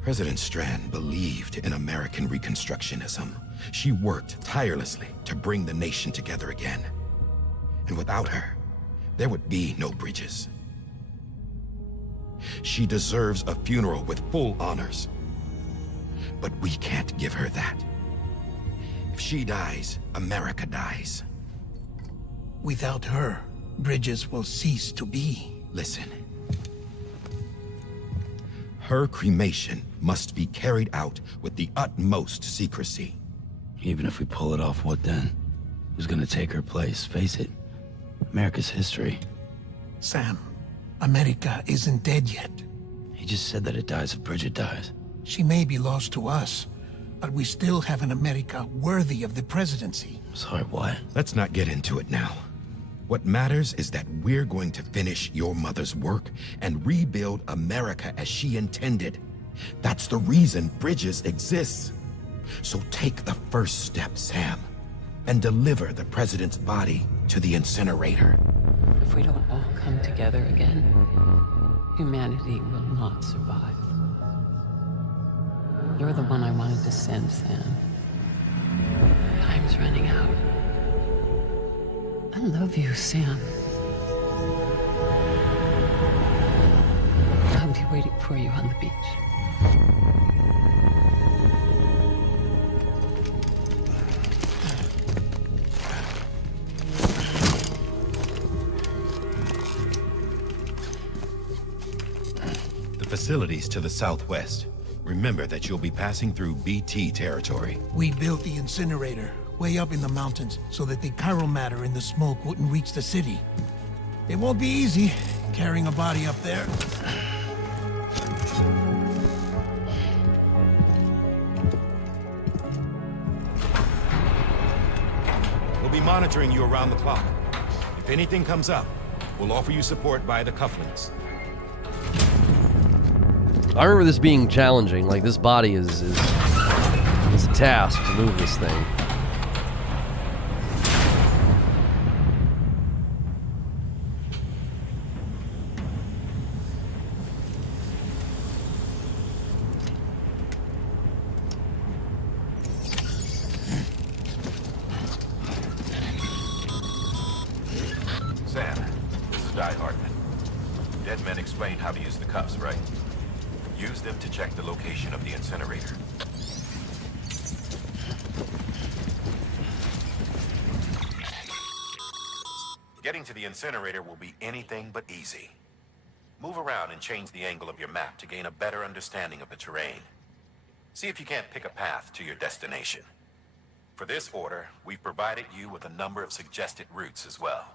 President Strand believed in American Reconstructionism. She worked tirelessly to bring the nation together again. And without her, there would be no Bridges. She deserves a funeral with full honors. But we can't give her that. If she dies, America dies. Without her, Bridges will cease to be. Listen. Her cremation must be carried out with the utmost secrecy. Even if we pull it off, what then? Who's gonna take her place? Face it, America's history. Sam, America isn't dead yet. He just said that it dies if Bridget dies. She may be lost to us, but we still have an America worthy of the presidency. Sorry, what? Let's not get into it now. What matters is that we're going to finish your mother's work and rebuild America as she intended. That's the reason Bridges exists. So take the first step, Sam, and deliver the president's body to the incinerator. If we don't all come together again, humanity will not survive. You're the one I wanted to send, Sam. Time's running out. I love you, Sam. I'll be waiting for you on the beach. The facilities to the southwest. Remember that you'll be passing through BT territory. We built the incinerator way up in the mountains so that the chiral matter in the smoke wouldn't reach the city. It won't be easy carrying a body up there. We'll be monitoring you around the clock. If anything comes up, we'll offer you support via the cufflinks. I remember this being challenging. Like, this body is a task to move this thing. Sam, this is Die Hardman. Dead men explained how to use the cuffs, right? Use them to check the location of the incinerator. Getting to the incinerator will be anything but easy. Move around and change the angle of your map to gain a better understanding of the terrain. See if you can't pick a path to your destination. For this order, we've provided you with a number of suggested routes as well.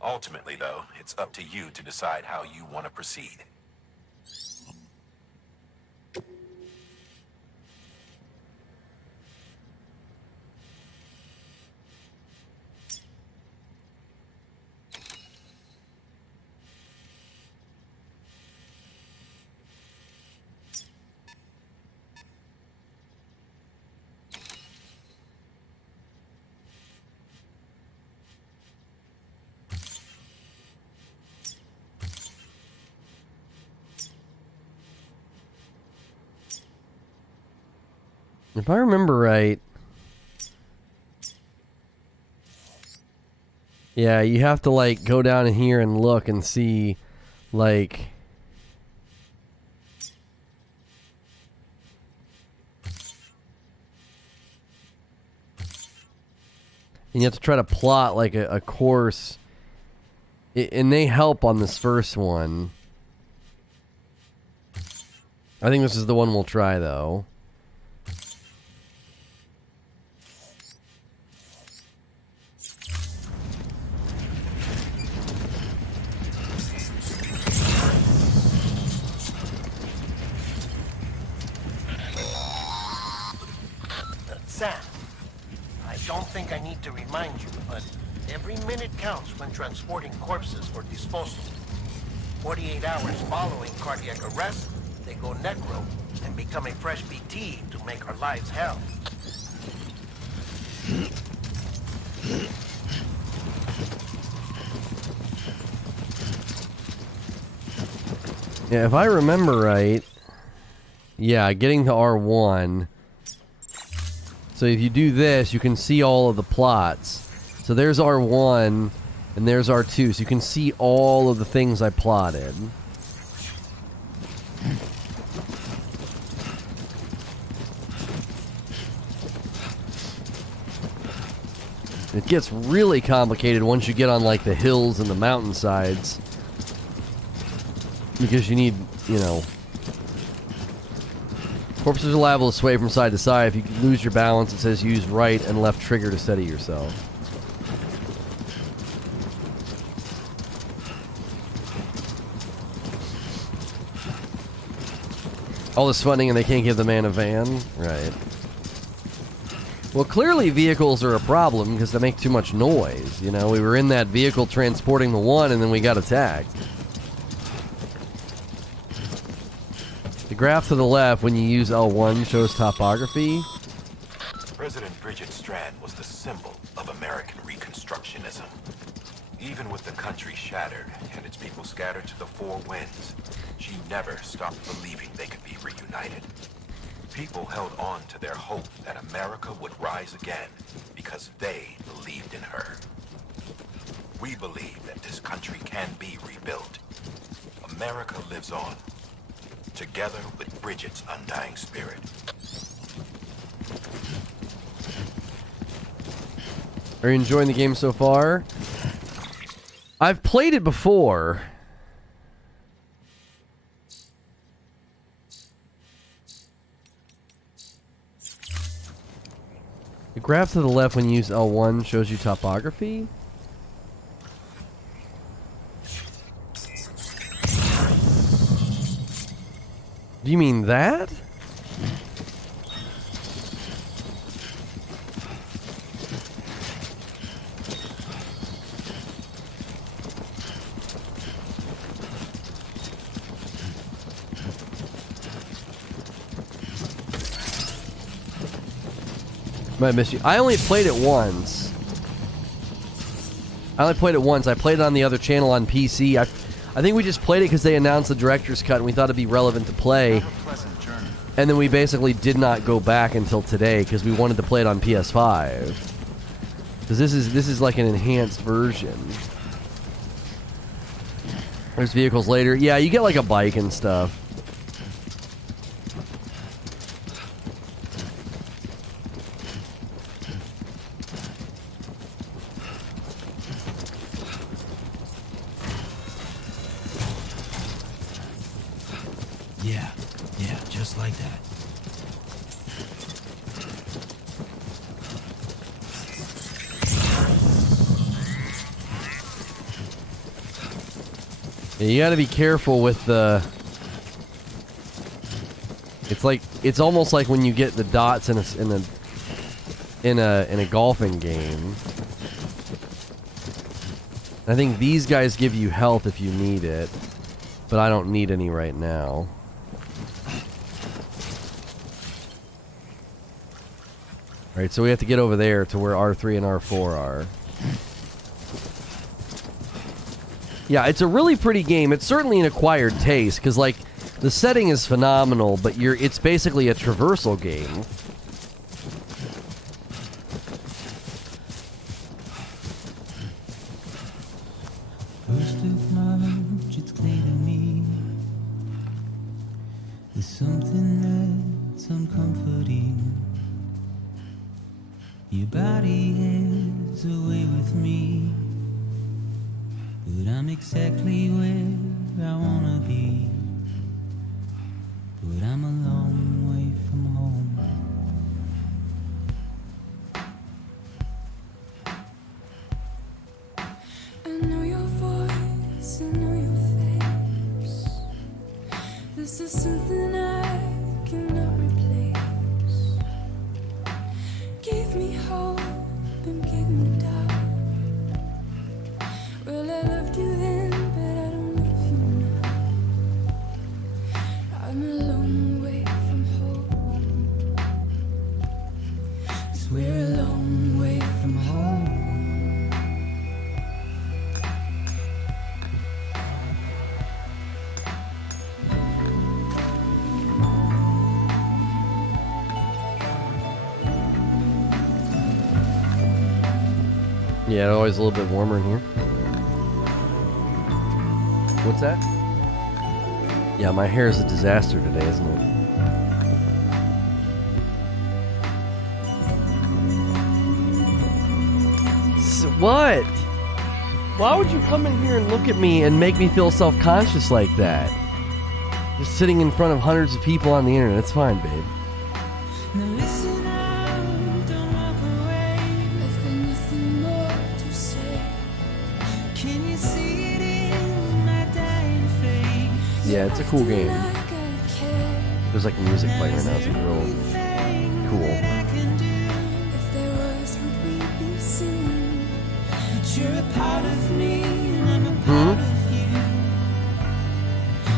Ultimately, though, it's up to you to decide how you want to proceed. If I remember right... Yeah, you have to, like, go down in here and look and see, like... And you have to try to plot, like, a course. And they help on this first one. I think this is the one we'll try, though. Sam, I don't think I need to remind you, but every minute counts when transporting corpses for disposal. 48 hours following cardiac arrest, they go necro and become a fresh BT to make our lives hell. Yeah, if I remember right... Yeah, getting to R1... So if you do this, you can see all of the plots. So there's R1, and there's R2, so you can see all of the things I plotted. It gets really complicated once you get on, like, the hills and the mountainsides. Because you need, you know... Corpses are liable to sway from side to side. If you lose your balance, it says use right and left trigger to steady yourself. All this funding and they can't give the man a van? Right. Well, clearly vehicles are a problem because they make too much noise. You know, we were in that vehicle transporting the one and then we got attacked. The graph to the left, when you use L1, shows topography. President Bridget Strand was the symbol of American Reconstructionism. Even with the country shattered and its people scattered to the four winds, she never stopped believing they could be reunited. People held on to their hope that America would rise again because they believed in her. We believe that this country can be rebuilt. America lives on, together with Bridget's undying spirit. Are you enjoying the game so far? I've played it before. The graph to the left when you use L1 shows you topography. Do you mean that? Might miss you. I only played it once. I played it on the other channel on PC. I think we just played it because they announced the director's cut and we thought it'd be relevant to play. And then we basically did not go back until today because we wanted to play it on PS5. Because this is like an enhanced version. There's vehicles later. Yeah, you get like a bike and stuff. Yeah, just like that. Yeah, you gotta be careful with the... It's almost like when you get the dots in a golfing game. I think these guys give you health if you need it, but I don't need any right now. Alright, so we have to get over there to where R3 and R4 are. Yeah, it's a really pretty game. It's certainly an acquired taste, because, like, the setting is phenomenal, but it's basically a traversal game. Your body is away with me, but I'm exactly where I wanna be. But I'm a long way from home. I know your voice, I know your face. This is something I cannot replace. Gave me hope and gave me doubt. Well, I loved you then, but I don't love you now. I'm a long way from home. 'Cause we're a long way from home. Yeah, it's always a little bit warmer in here. What's that? Yeah, my hair is a disaster today, isn't it? What? Why would you come in here and look at me and make me feel self-conscious like that? Just sitting in front of hundreds of people on the internet. It's fine, babe. Now listen out, don't walk away. I've got nothing more to say. Can you see it in my dying face? Yeah, it's a cool game. Like I care. There's like music playing right now. It's like real cool. If there was, would we be singing? But you're a part of me, and I'm a part of you.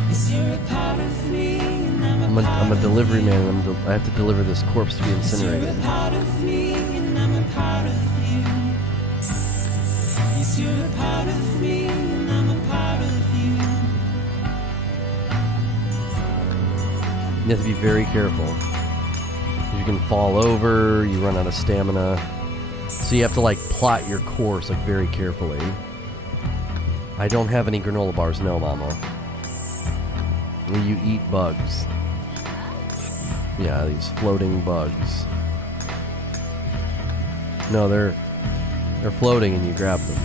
Yes, you're a part of me, and I'm a delivery man, and I have to deliver this corpse to be you're incinerated. a part of me, and I'm a part of you. Yes, you're a part of me, and I'm a part of you. You have to be very careful. You can fall over, you run out of stamina. So you have to like plot your course like very carefully. I don't have any granola bars, no, mama. You eat bugs. Yeah, these floating bugs. No, they're floating and you grab them.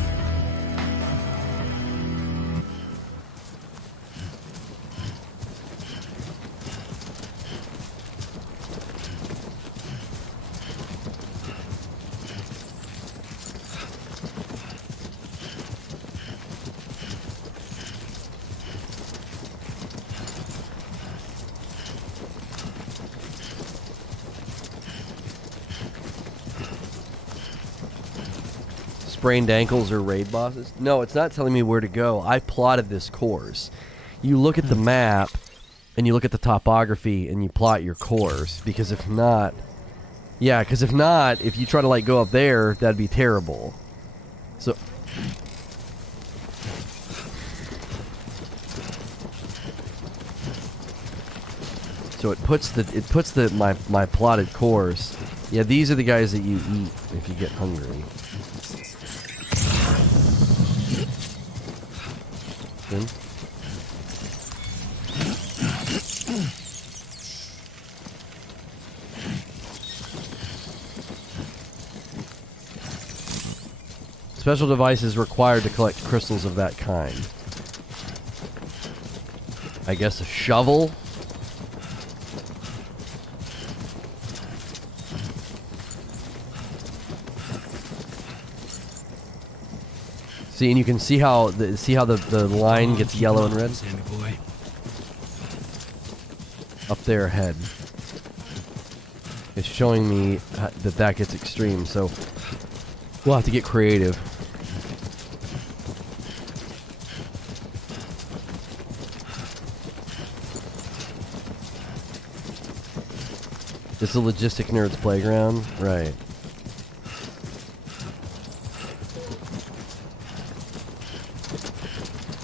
Sprained ankles or raid bosses? No, it's not telling me where to go. I plotted this course. You look at the map and you look at the topography and you plot your course, because if not, if you try to like go up there, that'd be terrible. So it puts my plotted course. Yeah, these are the guys that you eat if you get hungry. Then. Special devices required to collect crystals of that kind. I guess a shovel? See, and you can see how the line gets yellow and red. Up there ahead. It's showing me that gets extreme, so we'll have to get creative. It's a logistic nerd's playground, right?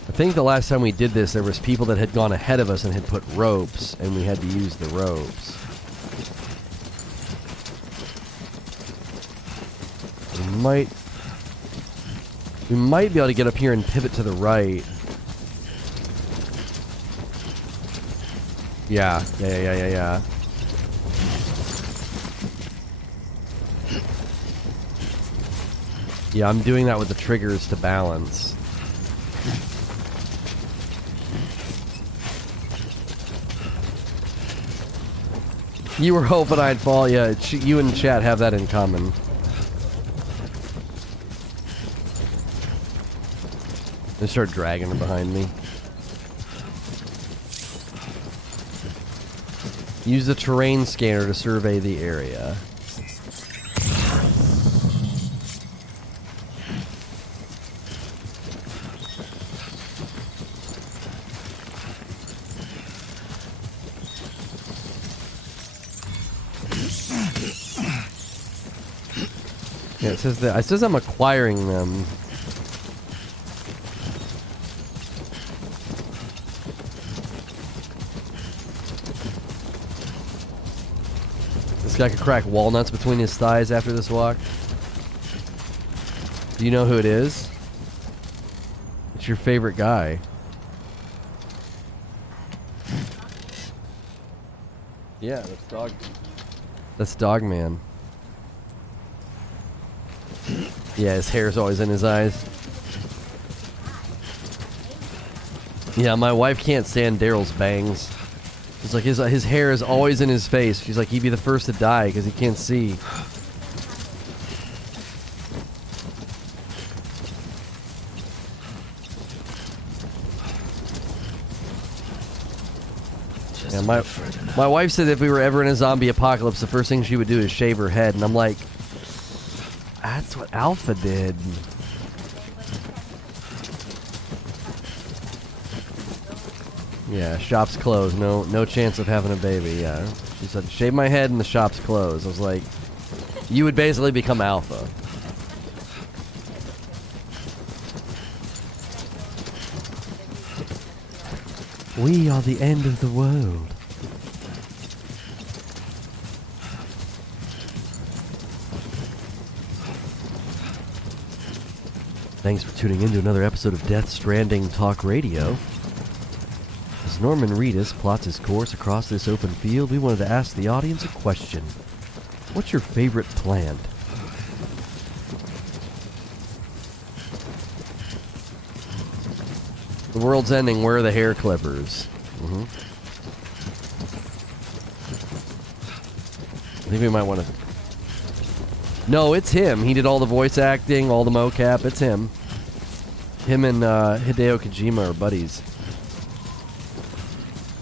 I think the last time we did this, there was people that had gone ahead of us and had put ropes, and we had to use the ropes. We might be able to get up here and pivot to the right. Yeah. Yeah, I'm doing that with the triggers to balance. You were hoping I'd fall. Yeah, you and chat have that in common. They start dragging her behind me. Use the terrain scanner to survey the area. Yeah, it says that. It says I'm acquiring them. This guy could crack walnuts between his thighs after this walk. Do you know who it is? It's your favorite guy. Yeah, that's Dog. That's Dogman. Yeah, his hair's always in his eyes. Yeah, my wife can't stand Daryl's bangs. It's like his hair is always in his face. She's like, he'd be the first to die because he can't see. Yeah, my wife said if we were ever in a zombie apocalypse, the first thing she would do is shave her head, and I'm like, that's what Alpha did. Yeah, shop's closed. No chance of having a baby. Yeah, she said, shave my head and the shop's closed. I was like, you would basically become Alpha. We are the end of the world. Thanks for tuning in to another episode of Death Stranding Talk Radio. As Norman Reedus plots his course across this open field, we wanted to ask the audience a question. What's your favorite plant? The world's ending. Where are the hair clippers? I think we might want to... No, it's him. He did all the voice acting, all the mocap. It's him. Him and Hideo Kojima are buddies.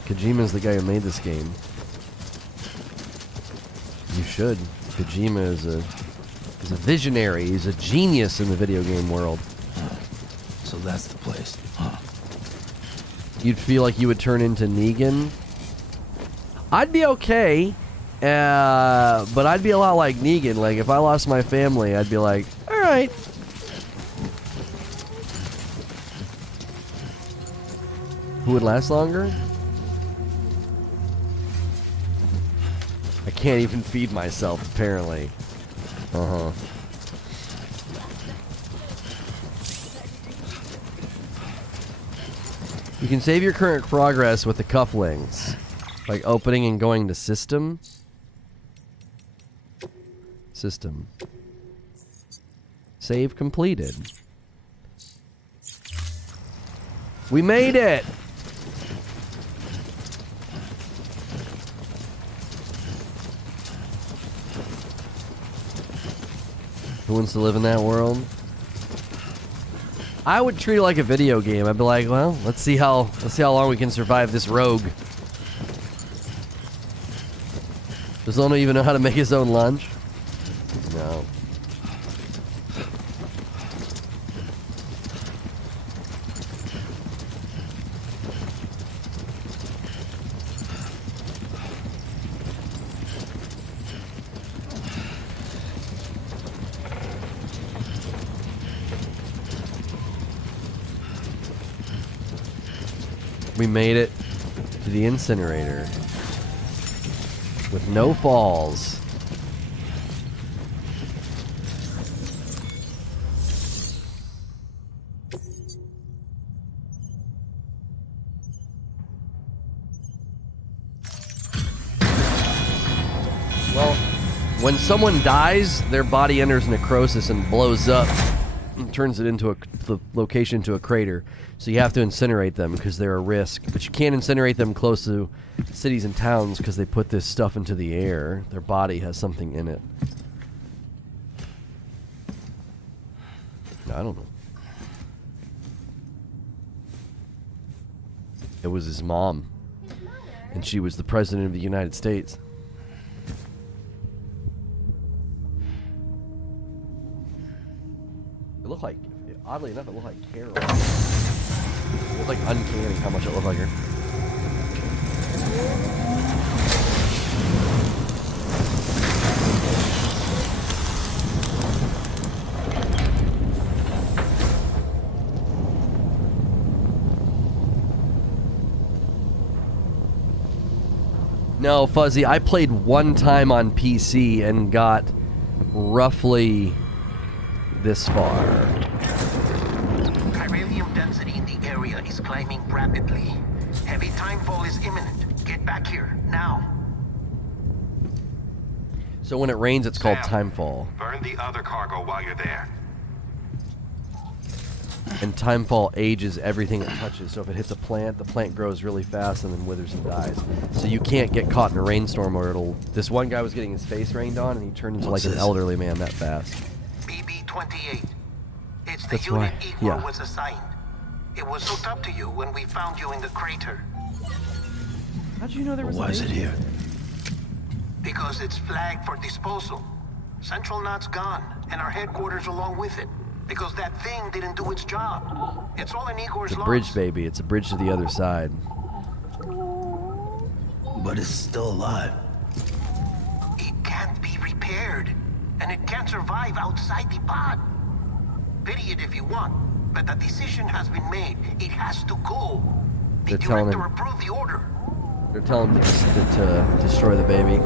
Kojima's the guy who made this game. You should. Kojima is a visionary. He's a genius in the video game world. So that's the place, huh? You'd feel like you would turn into Negan? I'd be okay. But I'd be a lot like Negan. Like, if I lost my family, I'd be like, alright. Who would last longer? I can't even feed myself, apparently. You can save your current progress with the cufflinks. Like opening and going to system. System. Save completed. We made it! Who wants to live in that world? I would treat it like a video game. I'd be like, well, let's see how long we can survive this rogue. Does Lono even know how to make his own lunch? No. We made it to the incinerator with no falls. Well, when someone dies, their body enters necrosis and blows up and turns it into the location to a crater. So you have to incinerate them because they're a risk. But you can't incinerate them close to cities and towns because they put this stuff into the air. Their body has something in it. I don't know. It was his mom. And she was the president of the United States. It looked like, oddly enough, it looked like Carol. It looked like uncanny how much it looked like her. No, Fuzzy, I played one time on PC and got roughly this far. Chiralium density in the area is climbing rapidly. Heavy timefall is imminent. Get back here, now. So when it rains, it's called timefall. Burn the other cargo while you're there. And timefall ages everything it touches. So if it hits a plant, the plant grows really fast and then withers and dies. So you can't get caught in a rainstorm or it'll... This one guy was getting his face rained on and he turned into like an elderly man that fast. BB-28. It's the That's unit why, Igor yeah. was assigned. It was hooked up to you when we found you in the crater. How'd you know there was Why is it here? Because it's flagged for disposal. Central Knot's gone, and our headquarters along with it. Because that thing didn't do its job. It's all in Igor's It's a logs. bridge, baby. It's a bridge to the other side. But it's still alive. It can't be repaired, and it can't survive outside the pod. Pity it if you want, but the decision has been made. It has to go. The They're telling director him. approved the order. They're telling him to destroy the baby.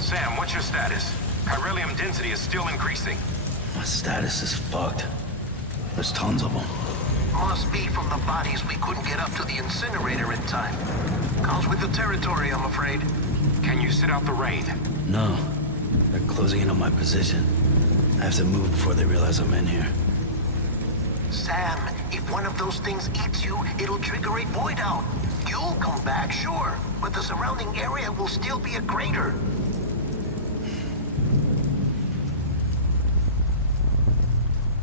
Sam, what's your status? Chiralium density is still increasing. My status is fucked. There's tons of them. Must be from the bodies we couldn't get up to the incinerator in time. Comes with the territory, I'm afraid. Can you sit out the rain? No. They're closing in on my position. I have to move before they realize I'm in here. Sam, if one of those things eats you, it'll trigger a void out. You'll come back, sure, but the surrounding area will still be a crater.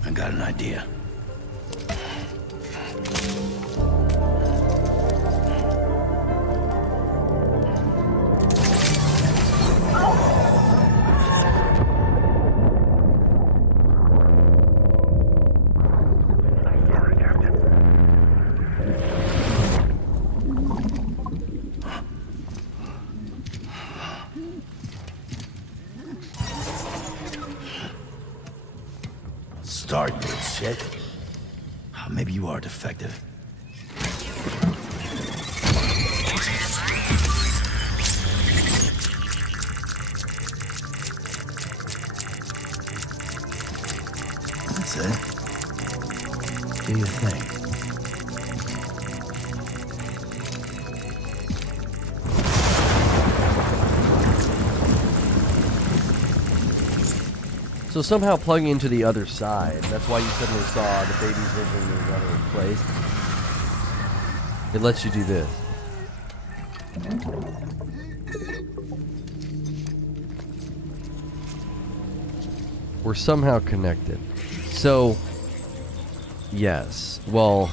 I got an idea. Start, you shit. Maybe you are defective. That's it. Do your thing. So somehow plugging into the other side, that's why you suddenly saw the baby's vision in another place. It lets you do this. We're somehow connected. So, yes. Well,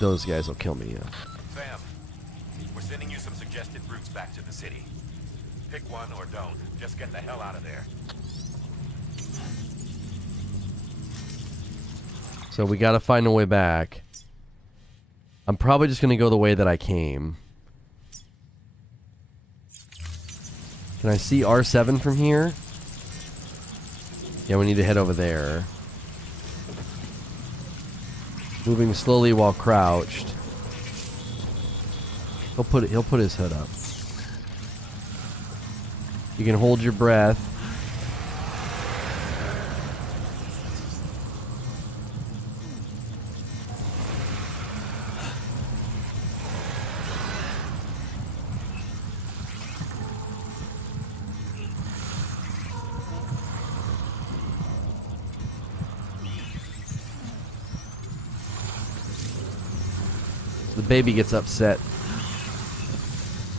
those guys will kill me, yeah. Sam, we're sending you some suggested routes back to the city. Pick one or don't. Just get the hell out of there. So we gotta find a way back. I'm probably just gonna go the way that I came. Can I see R7 from here? Yeah, we need to head over there. Moving slowly while crouched. He'll put his hood up. You can hold your breath. The baby gets upset.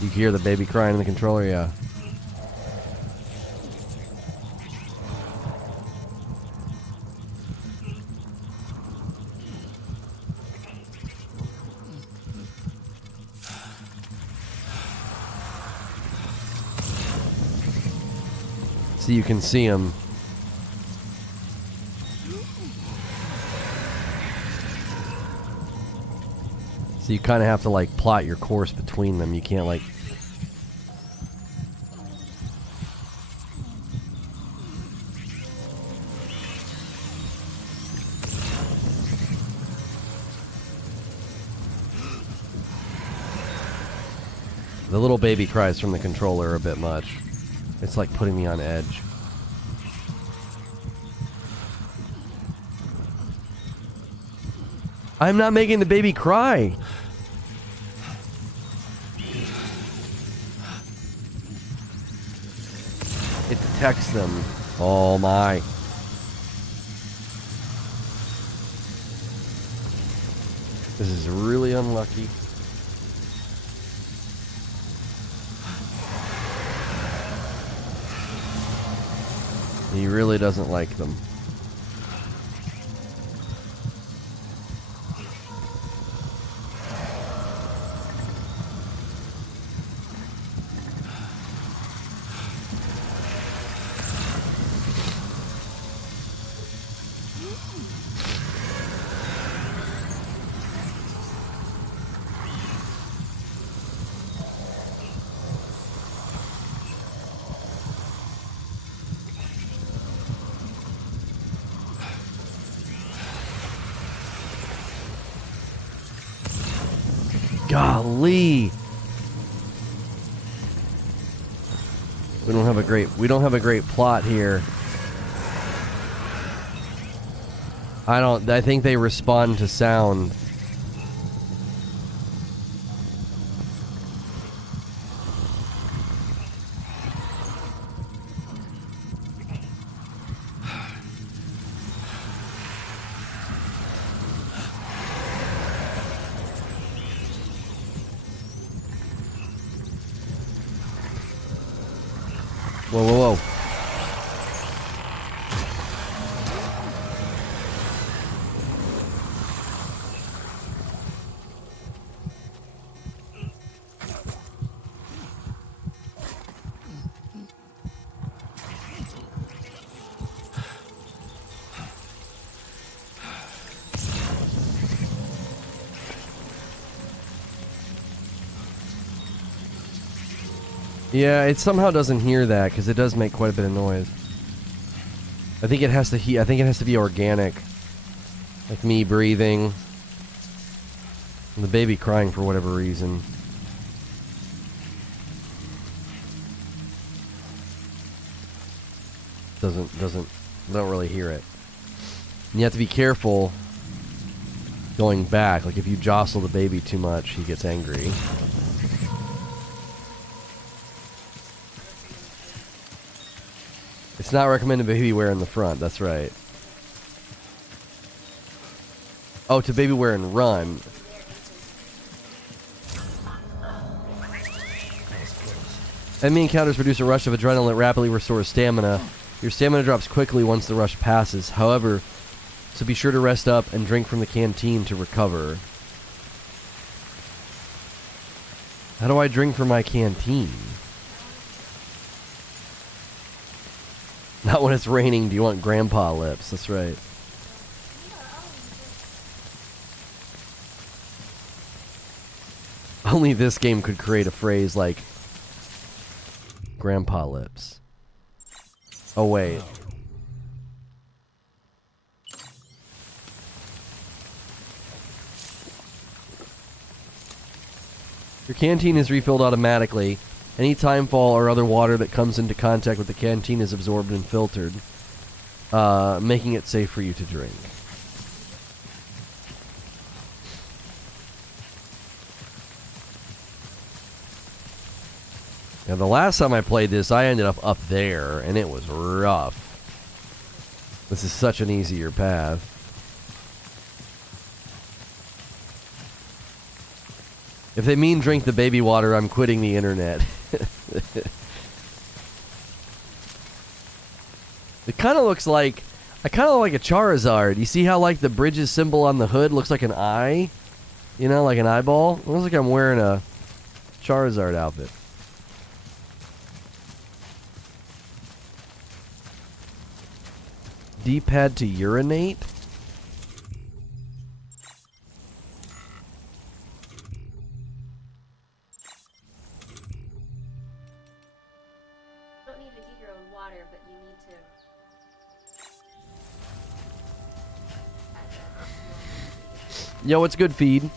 You hear the baby crying in the controller, yeah. So you can see him. So you kind of have to like plot your course between them. You can't like... The little baby cries from the controller a bit much. It's like putting me on edge. I'm not making the baby cry. It detects them. Oh my. This is really unlucky. He really doesn't like them. Golly. We don't have a great plot here. I think they respond to sound. Whoa, whoa, whoa. Yeah, it somehow doesn't hear that because it does make quite a bit of noise. I think it has to. I think it has to be organic, like me breathing, and the baby crying for whatever reason. Don't really hear it. And you have to be careful going back. Like if you jostle the baby too much, he gets angry. It's not recommended baby wear in the front, that's right. Oh, to baby wear and run. Enemy encounters produce a rush of adrenaline that rapidly restores stamina. Your stamina drops quickly once the rush passes. However, so be sure to rest up and drink from the canteen to recover. How do I drink from my canteen? Not when it's raining. Do you want grandpa lips? That's right. Only this game could create a phrase like grandpa lips. Oh, wait. Your canteen is refilled automatically. Any timefall or other water that comes into contact with the canteen is absorbed and filtered, making it safe for you to drink. Now, the last time I played this, I ended up there, and it was rough. This is such an easier path. If they mean drink the baby water, I'm quitting the internet. It kind of looks like... I kind of like a Charizard. You see how, like, the bridge's symbol on the hood looks like an eye? You know, like an eyeball? It looks like I'm wearing a Charizard outfit. D-pad to urinate? You don't need to get your own water, but you need to... Yo, what's good, feed?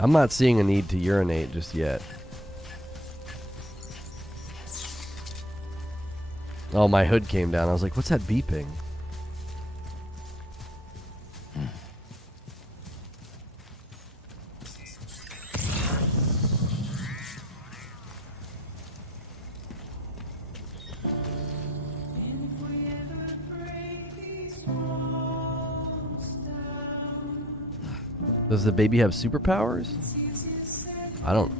I'm not seeing a need to urinate just yet. Oh, my hood came down. I was like, what's that beeping? Does the baby have superpowers? I don't know.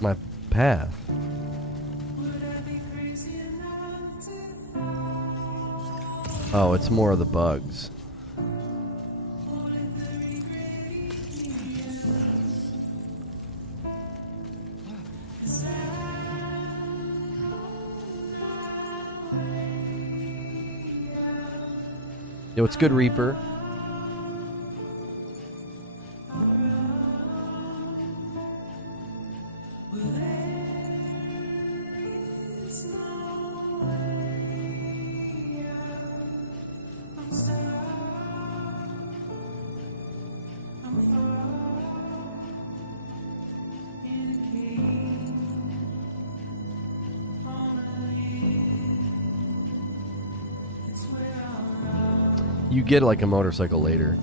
My path. Oh, it's more of the bugs. Yo, it's good, Reaper. You get like a motorcycle later.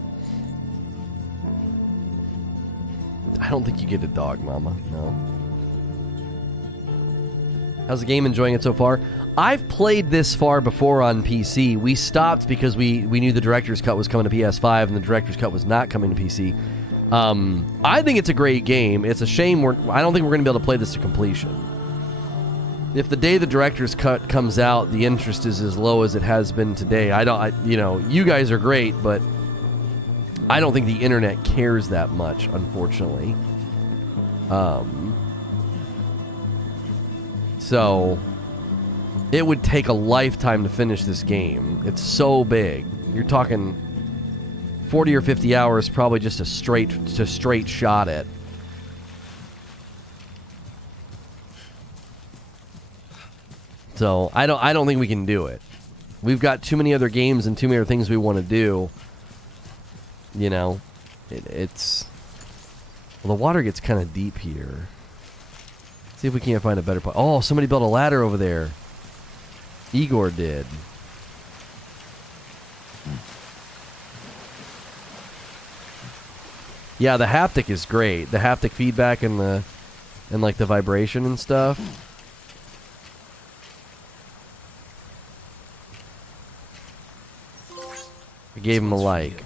I don't think you get a dog, Mama. No. How's the game? Enjoying it so far? I've played this far before on PC. We stopped because we knew the director's cut was coming to PS5 and the director's cut was not coming to PC. I think it's a great game. It's a shame I don't think we're going to be able to play this to completion. If the day the director's cut comes out, the interest is as low as it has been today. You guys are great, but I don't think the internet cares that much, unfortunately. So it would take a lifetime to finish this game. It's so big. You're talking 40 or 50 hours, probably just a straight shot at. So I don't think we can do it. We've got too many other games and too many other things we want to do. You know, it's... Well, the water gets kind of deep here. See if we can't find a better part. Oh, somebody built a ladder over there. Igor did. Yeah, the haptic is great. The haptic feedback and like the vibration and stuff. I gave him a like.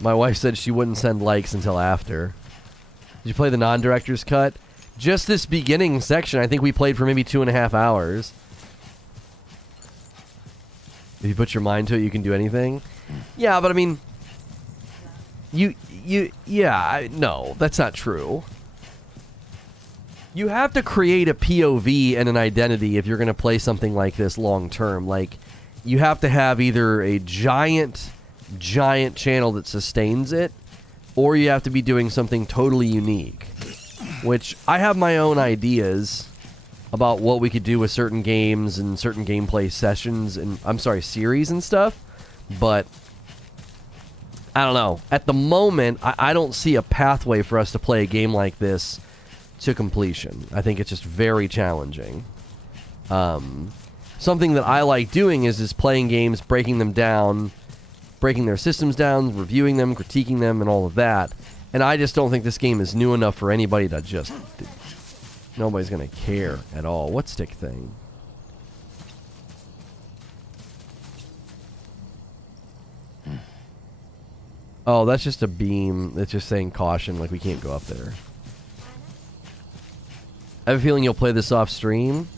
My wife said she wouldn't send likes until after. Did you play the non-director's cut? Just this beginning section. I think we played for maybe 2.5 hours. If you put your mind to it, you can do anything. Yeah, but I mean, no, that's not true. You have to create a POV and an identity if you're going to play something like this long term. Like, you have to have either a giant channel that sustains it, or you have to be doing something totally unique. Which, I have my own ideas about what we could do with certain games and certain gameplay sessions and, series and stuff. But, I don't know. At the moment, I don't see a pathway for us to play a game like this to completion. I think it's just very challenging. Something that I like doing is playing games, breaking them down, breaking their systems down, reviewing them, critiquing them, and all of that. And I just don't think this game is new enough for anybody to just... Nobody's going to care at all. What stick thing? Oh, that's just a beam that's just saying caution, like we can't go up there. I have a feeling you'll play this off stream.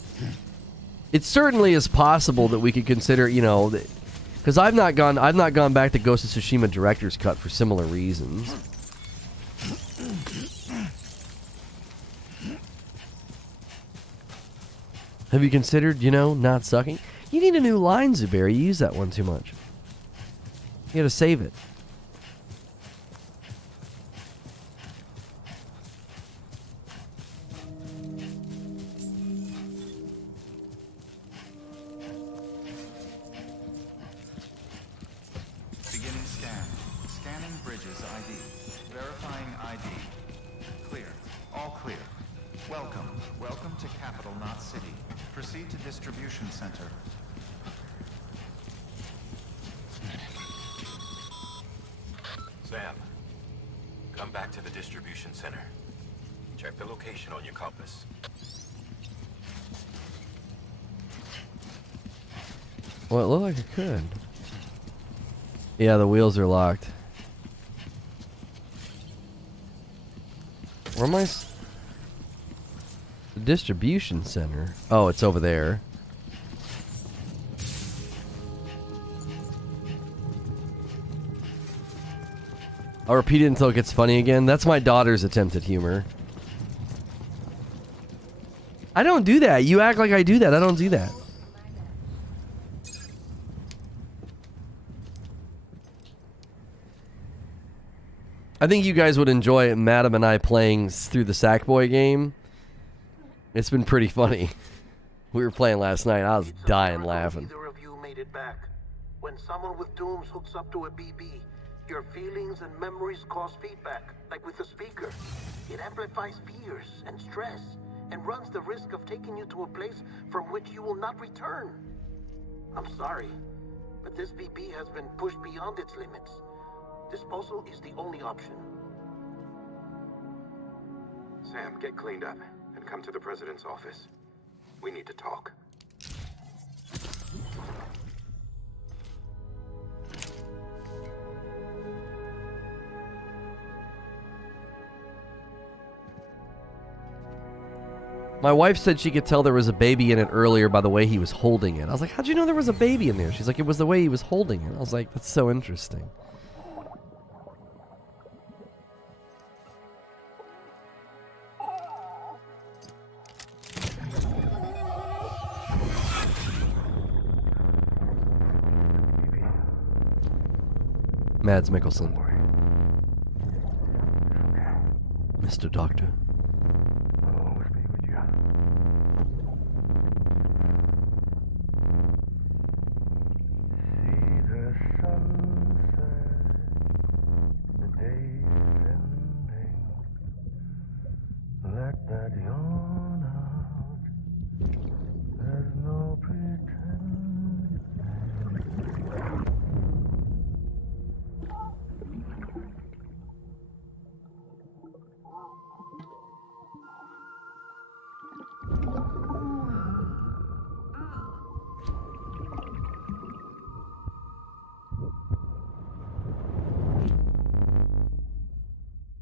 It certainly is possible that we could consider, because I've not gone back to Ghost of Tsushima Director's Cut for similar reasons. Have you considered, not sucking? You need a new line, Zubair. You use that one too much. You gotta save it. Beginning scan. Scanning bridges ID. Verifying ID. Clear. All clear. Welcome. Welcome to Capital Knot City. Proceed to distribution center. Sam, come back to the distribution center. Check the location on your compass. Well, it looked like it could. Yeah, the wheels are locked. Where am I? The distribution center. Oh, it's over there. I'll repeat it until it gets funny again. That's my daughter's attempt at humor. I don't do that. You act like I do that. I don't do that. I think you guys would enjoy Madam and I playing through the Sackboy game. It's been pretty funny. We were playing last night. I was dying laughing. Neither of you made it back. When someone with dooms hooks up to a BB, your feelings and memories cause feedback, like with a speaker. It amplifies fears and stress, and runs the risk of taking you to a place from which you will not return. I'm sorry, but this BB has been pushed beyond its limits. Disposal is the only option. Sam, get cleaned up and come to the president's office. We need to talk. My wife said she could tell there was a baby in it earlier by the way he was holding it. I was like, how'd you know there was a baby in there? She's like, it was the way he was holding it. I was like, that's so interesting. Mads Mikkelsen. Mr. Doctor.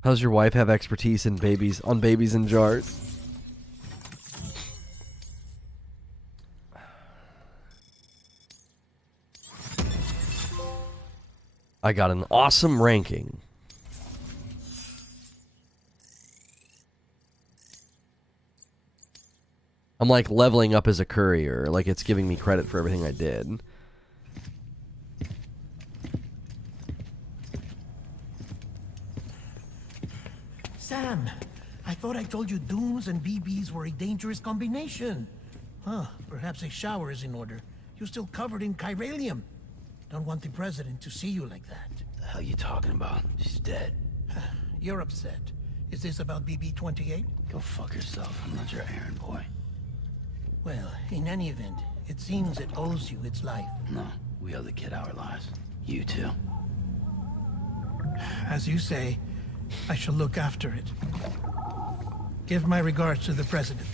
How's your wife have expertise in babies in jars? I got an awesome ranking. I'm like leveling up as a courier, like it's giving me credit for everything I did. Sam, I thought I told you dooms and BBs were a dangerous combination. Huh, perhaps a shower is in order. You're still covered in chiralium. Don't want the president to see you like that. The hell you talking about? She's dead. You're upset. Is this about BB-28? Go fuck yourself. I'm not your errand boy. Well, in any event, it seems it owes you its life. No, we owe the kid our lives. You too. As you say, I shall look after it. Give my regards to the president.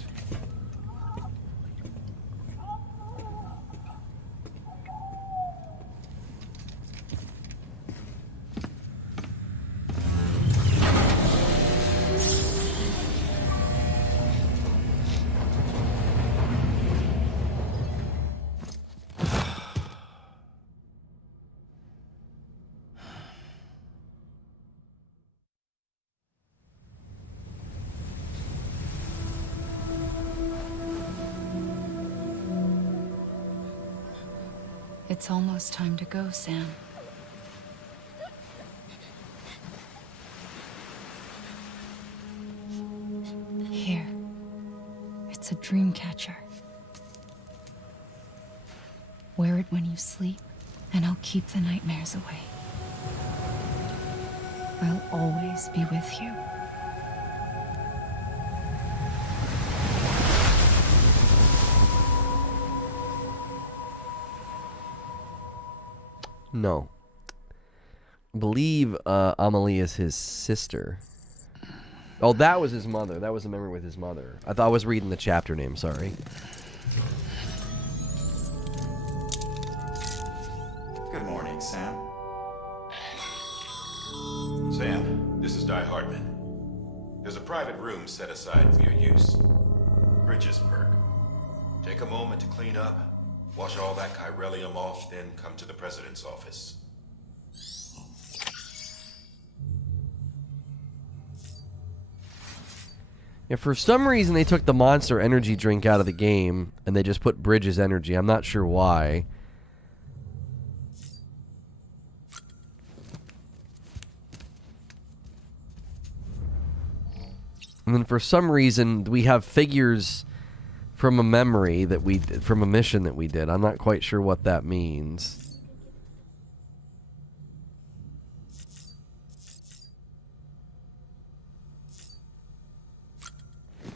It's almost time to go, Sam. Here. It's a dream catcher. Wear it when you sleep, and I'll keep the nightmares away. I'll always be with you. No. I believe Amelie is his sister. Oh, that was his mother. That was a memory with his mother. I thought I was reading the chapter name, sorry. Good morning, Sam. Sam, this is Di Hartman. There's a private room set aside for your use. Bridges perk. Take a moment to clean up. Wash all that chiralium off, then come to the president's office. Yeah, for some reason they took the Monster Energy drink out of the game and they just put Bridges Energy. I'm not sure why. And then for some reason we have figures from a memory that we did, from a mission that we did. I'm not quite sure what that means.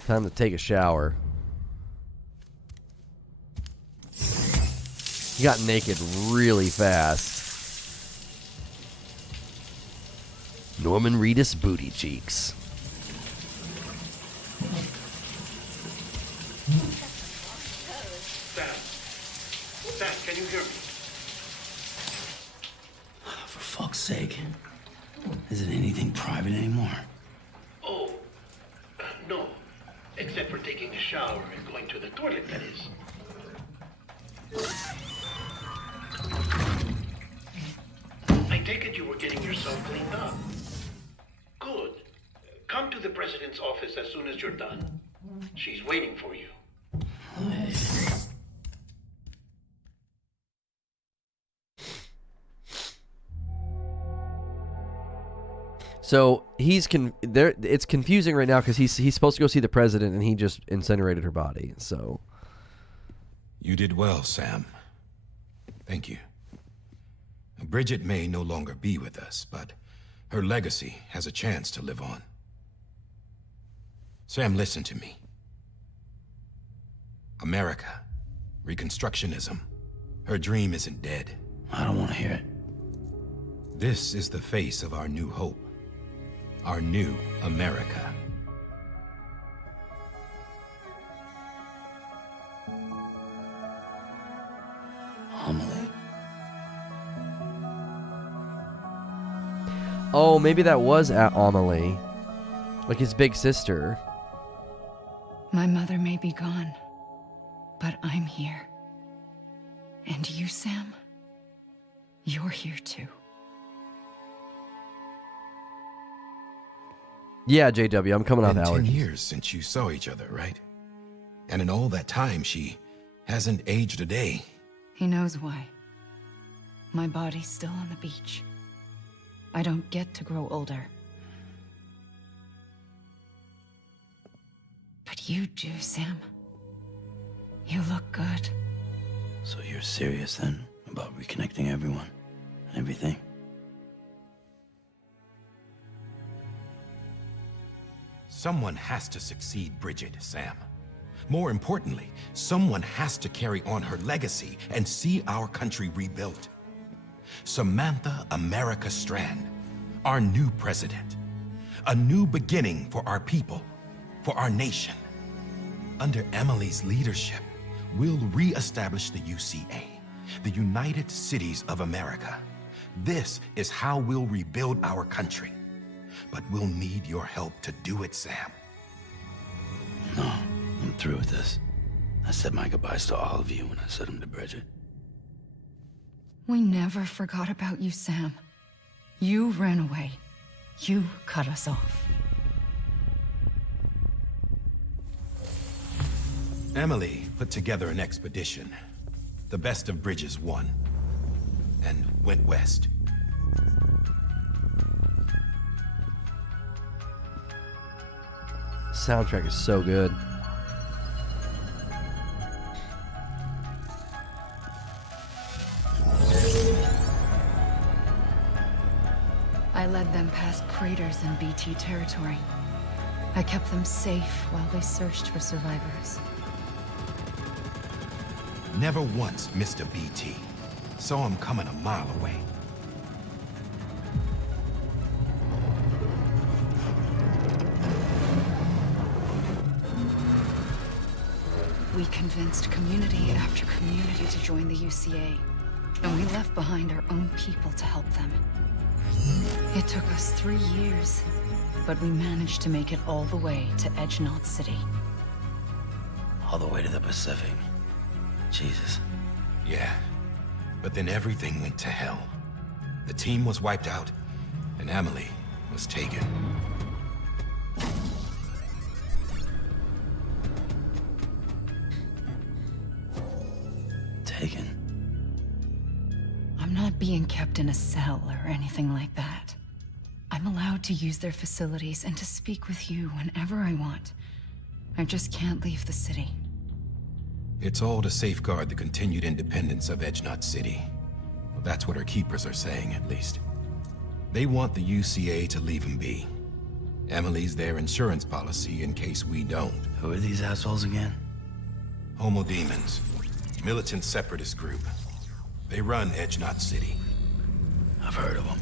Time to take a shower. He got naked really fast. Norman Reedus booty cheeks. Sam, can you hear me? For fuck's sake. Is it anything private anymore? Oh, no. Except for taking a shower and going to the toilet, that is. I take it you were getting yourself cleaned up. Good. Come to the president's office as soon as you're done. She's waiting for you. So he's there. It's confusing right now because he's supposed to go see the president and he just incinerated her body. So you did well, Sam. Thank you. Bridget may no longer be with us, but her legacy has a chance to live on. Sam, listen to me. America, Reconstructionism. Her dream isn't dead. I don't want to hear it. This is the face of our new hope. Our new America. Amelie. Oh, maybe that was Amelie. Like his big sister. My mother may be gone, but I'm here. And you, Sam? You're here too. Yeah, JW, I'm coming off Been 10 allergies. years since you saw each other, right? And in all that time, she hasn't aged a day. He knows why. My body's still on the beach. I don't get to grow older. But you do, Sam. You look good. So you're serious then about reconnecting everyone and everything? Someone has to succeed Bridget, Sam. More importantly, someone has to carry on her legacy and see our country rebuilt. Samantha America Strand, our new president. A new beginning for our people, for our nation. Under Emily's leadership, we'll re-establish the UCA, the United Cities of America. This is how we'll rebuild our country. But we'll need your help to do it, Sam. No, I'm through with this. I said my goodbyes to all of you when I said them to Bridget. We never forgot about you, Sam. You ran away. You cut us off. Emily put together an expedition. The best of Bridges won. And went west. Soundtrack is so good. I led them past craters in BT territory. I kept them safe while they searched for survivors. Never once missed a BT. Saw him coming a mile away. We convinced community after community to join the UCA, and we left behind our own people to help them. It took us 3 years, but we managed to make it all the way to Edge-Knot City. All the way to the Pacific. Jesus. Yeah, but then everything went to hell. The team was wiped out, and Emily was taken. Taken? I'm not being kept in a cell or anything like that. I'm allowed to use their facilities and to speak with you whenever I want. I just can't leave the city. It's all to safeguard the continued independence of Edge-Knot City. Well, that's what our keepers are saying, at least. They want the UCA to leave him be. Emily's their insurance policy in case we don't. Who are these assholes again? Homo Demons. Militant separatist group. They run Edge-Knot City. I've heard of them.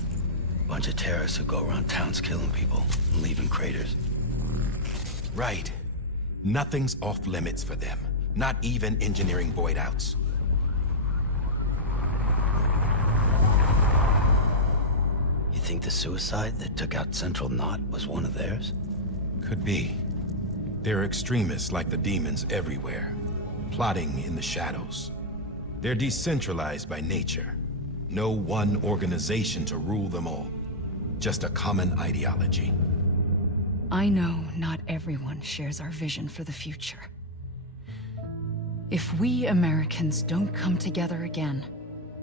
Bunch of terrorists who go around towns killing people and leaving craters. Right. Nothing's off limits for them. Not even engineering void outs. You think the suicide that took out Central Knot was one of theirs? Could be. There are extremists like the demons everywhere, plotting in the shadows. They're decentralized by nature. No one organization to rule them all. Just a common ideology. I know not everyone shares our vision for the future. If we Americans don't come together again,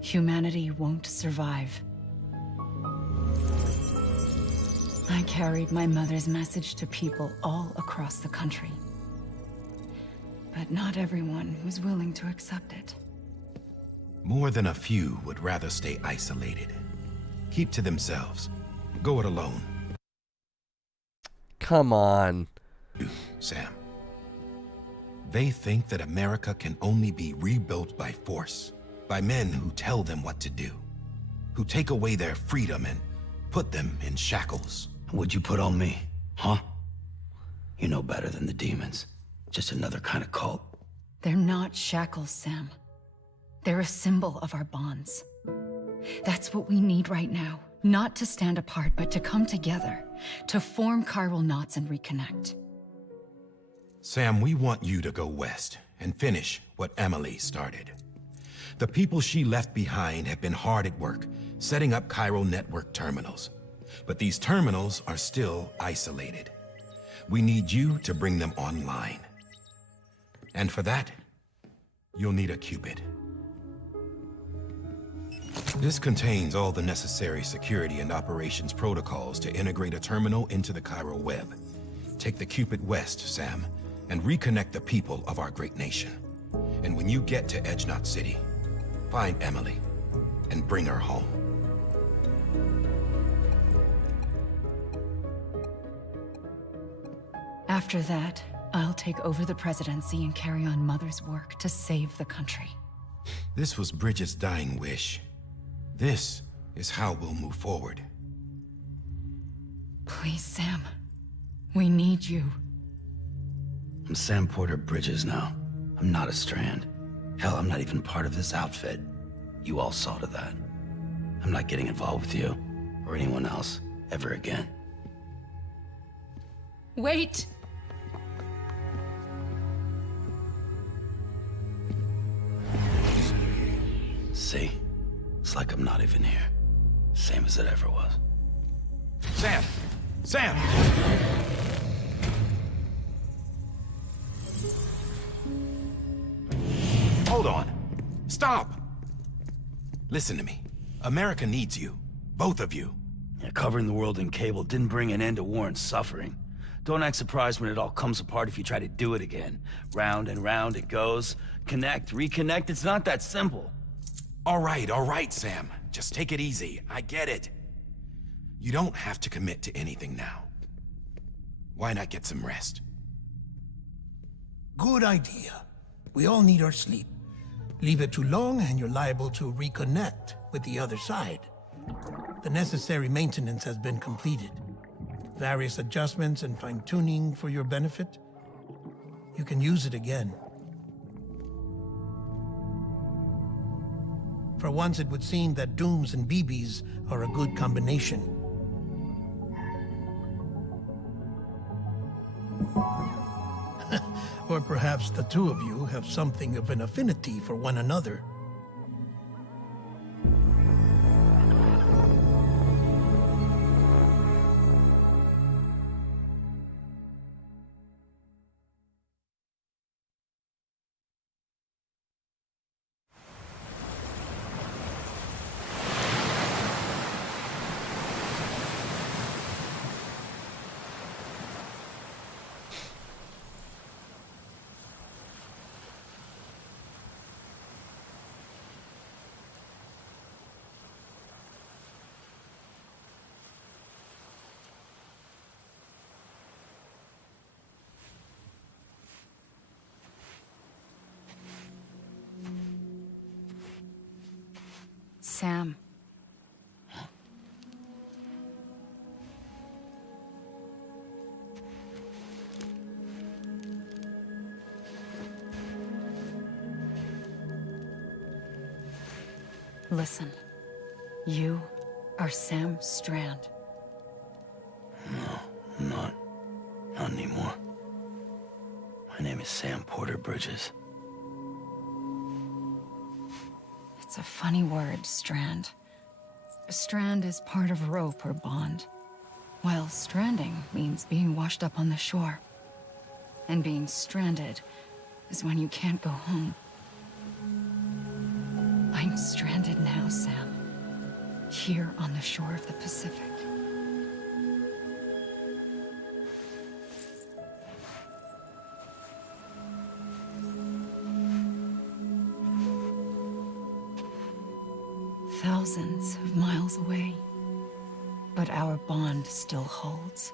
humanity won't survive. I carried my mother's message to people all across the country. But not everyone was willing to accept it. More than a few would rather stay isolated. Keep to themselves. Go it alone. Come on. Sam. They think that America can only be rebuilt by force, by men who tell them what to do, who take away their freedom and put them in shackles. What'd you put on me, huh? You know better than the demons. Just another kind of cult. They're not shackles, Sam. They're a symbol of our bonds. That's what we need right now. Not to stand apart, but to come together, to form chiral knots and reconnect. Sam, we want you to go west and finish what Emily started. The people she left behind have been hard at work, setting up chiral network terminals. But these terminals are still isolated. We need you to bring them online. And for that, you'll need a Cupid. This contains all the necessary security and operations protocols to integrate a terminal into the chiral web. Take the Cupid west, Sam, and reconnect the people of our great nation. And when you get to Edge Knot City, find Emily and bring her home. After that, I'll take over the presidency and carry on Mother's work to save the country. This was Bridget's dying wish. This is how we'll move forward. Please, Sam. We need you. I'm Sam Porter Bridges now. I'm not a Strand. Hell, I'm not even part of this outfit. You all saw to that. I'm not getting involved with you, or anyone else, ever again. Wait! See? It's like I'm not even here. Same as it ever was. Sam! Sam! Hold on. Stop! Listen to me. America needs you. Both of you. Yeah, covering the world in cable didn't bring an end to war and suffering. Don't act surprised when it all comes apart if you try to do it again. Round and round it goes. Connect, reconnect, it's not that simple. All right, Sam. Just take it easy. I get it. You don't have to commit to anything now. Why not get some rest? Good idea. We all need our sleep. Leave it too long and you're liable to reconnect with the other side. The necessary maintenance has been completed. Various adjustments and fine-tuning for your benefit. You can use it again. For once, it would seem that Dooms and BBs are a good combination. Or perhaps the two of you have something of an affinity for one another. Sam. Listen. You are Sam Strand. No, I'm not. Not anymore. My name is Sam Porter Bridges. It's a funny word, Strand. Strand is part of rope or bond, while stranding means being washed up on the shore. And being stranded is when you can't go home. I'm stranded now, Sam. Here on the shore of the Pacific. Thousands of miles away, but our bond still holds.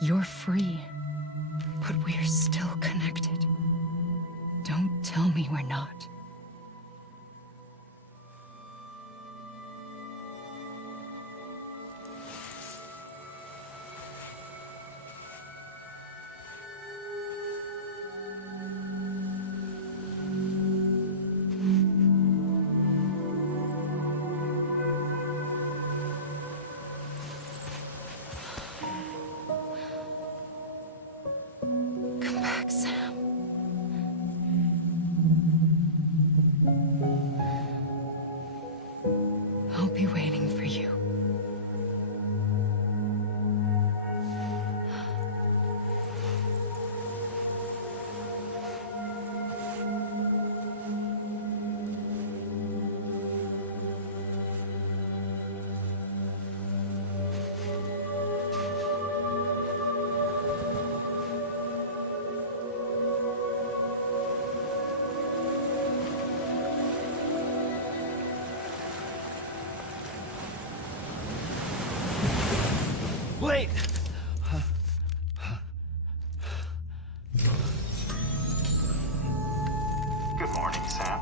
You're free, but we're still connected. Don't tell me we're not. Wait! Good morning, Sam.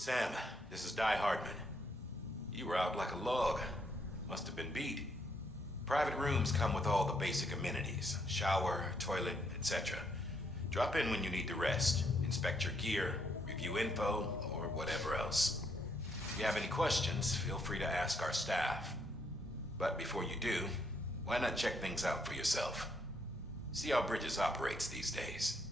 Sam, this is Die Hardman. You were out like a log. Must have been beat. Private rooms come with all the basic amenities. Shower, toilet, etc. Drop in when you need to rest. Inspect your gear, review info, or whatever else. If you have any questions, feel free to ask our staff. But before you do, why not check things out for yourself? See how Bridges operates these days.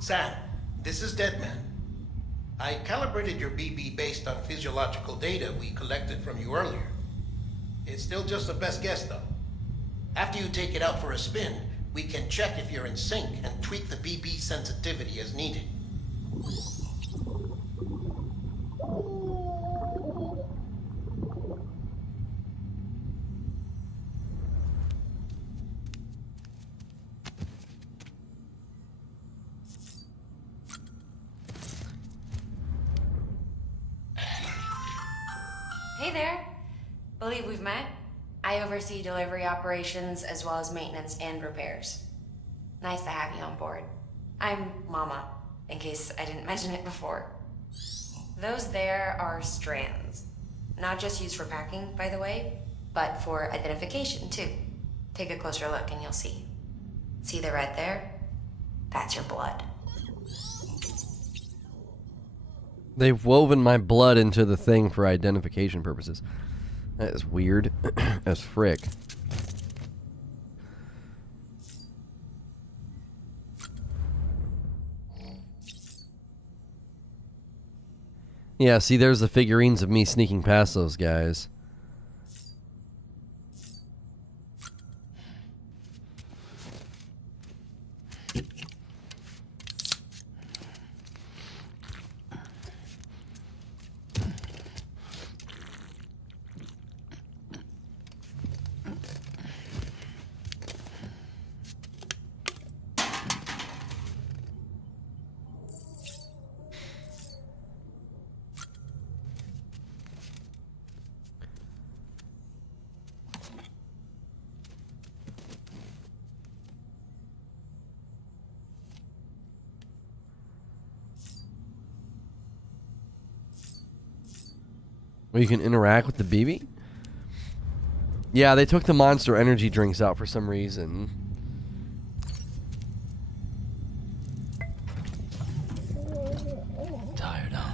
Sam, this is Deadman. I calibrated your BB based on physiological data we collected from you earlier. It's still just a best guess, though. After you take it out for a spin, we can check if you're in sync and tweak the BB sensitivity as needed. Hey there. Believe we've met. I oversee delivery operations as well as maintenance and repairs. Nice to have you on board. I'm Mama, in case I didn't mention it before. Those there are strands. Not just used for packing, by the way, but for identification too. Take a closer look and you'll see. See the red there? That's your blood. They've woven my blood into the thing for identification purposes. That is weird as frick. Yeah, see, there's the figurines of me sneaking past those guys. Where you can interact with the BB? Yeah, they took the Monster energy drinks out for some reason. Tired, huh?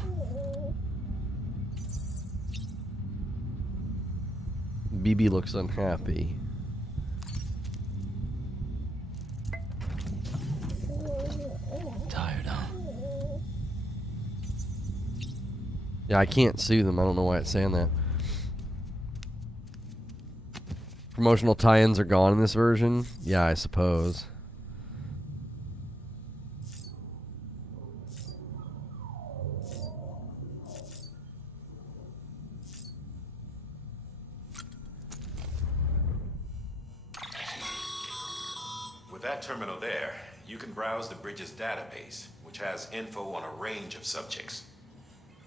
BB looks unhappy. Tired, huh? Yeah, I can't sue them. I don't know why it's saying that. Promotional tie-ins are gone in this version? Yeah, I suppose. With that terminal there, you can browse the Bridges database, which has info on a range of subjects.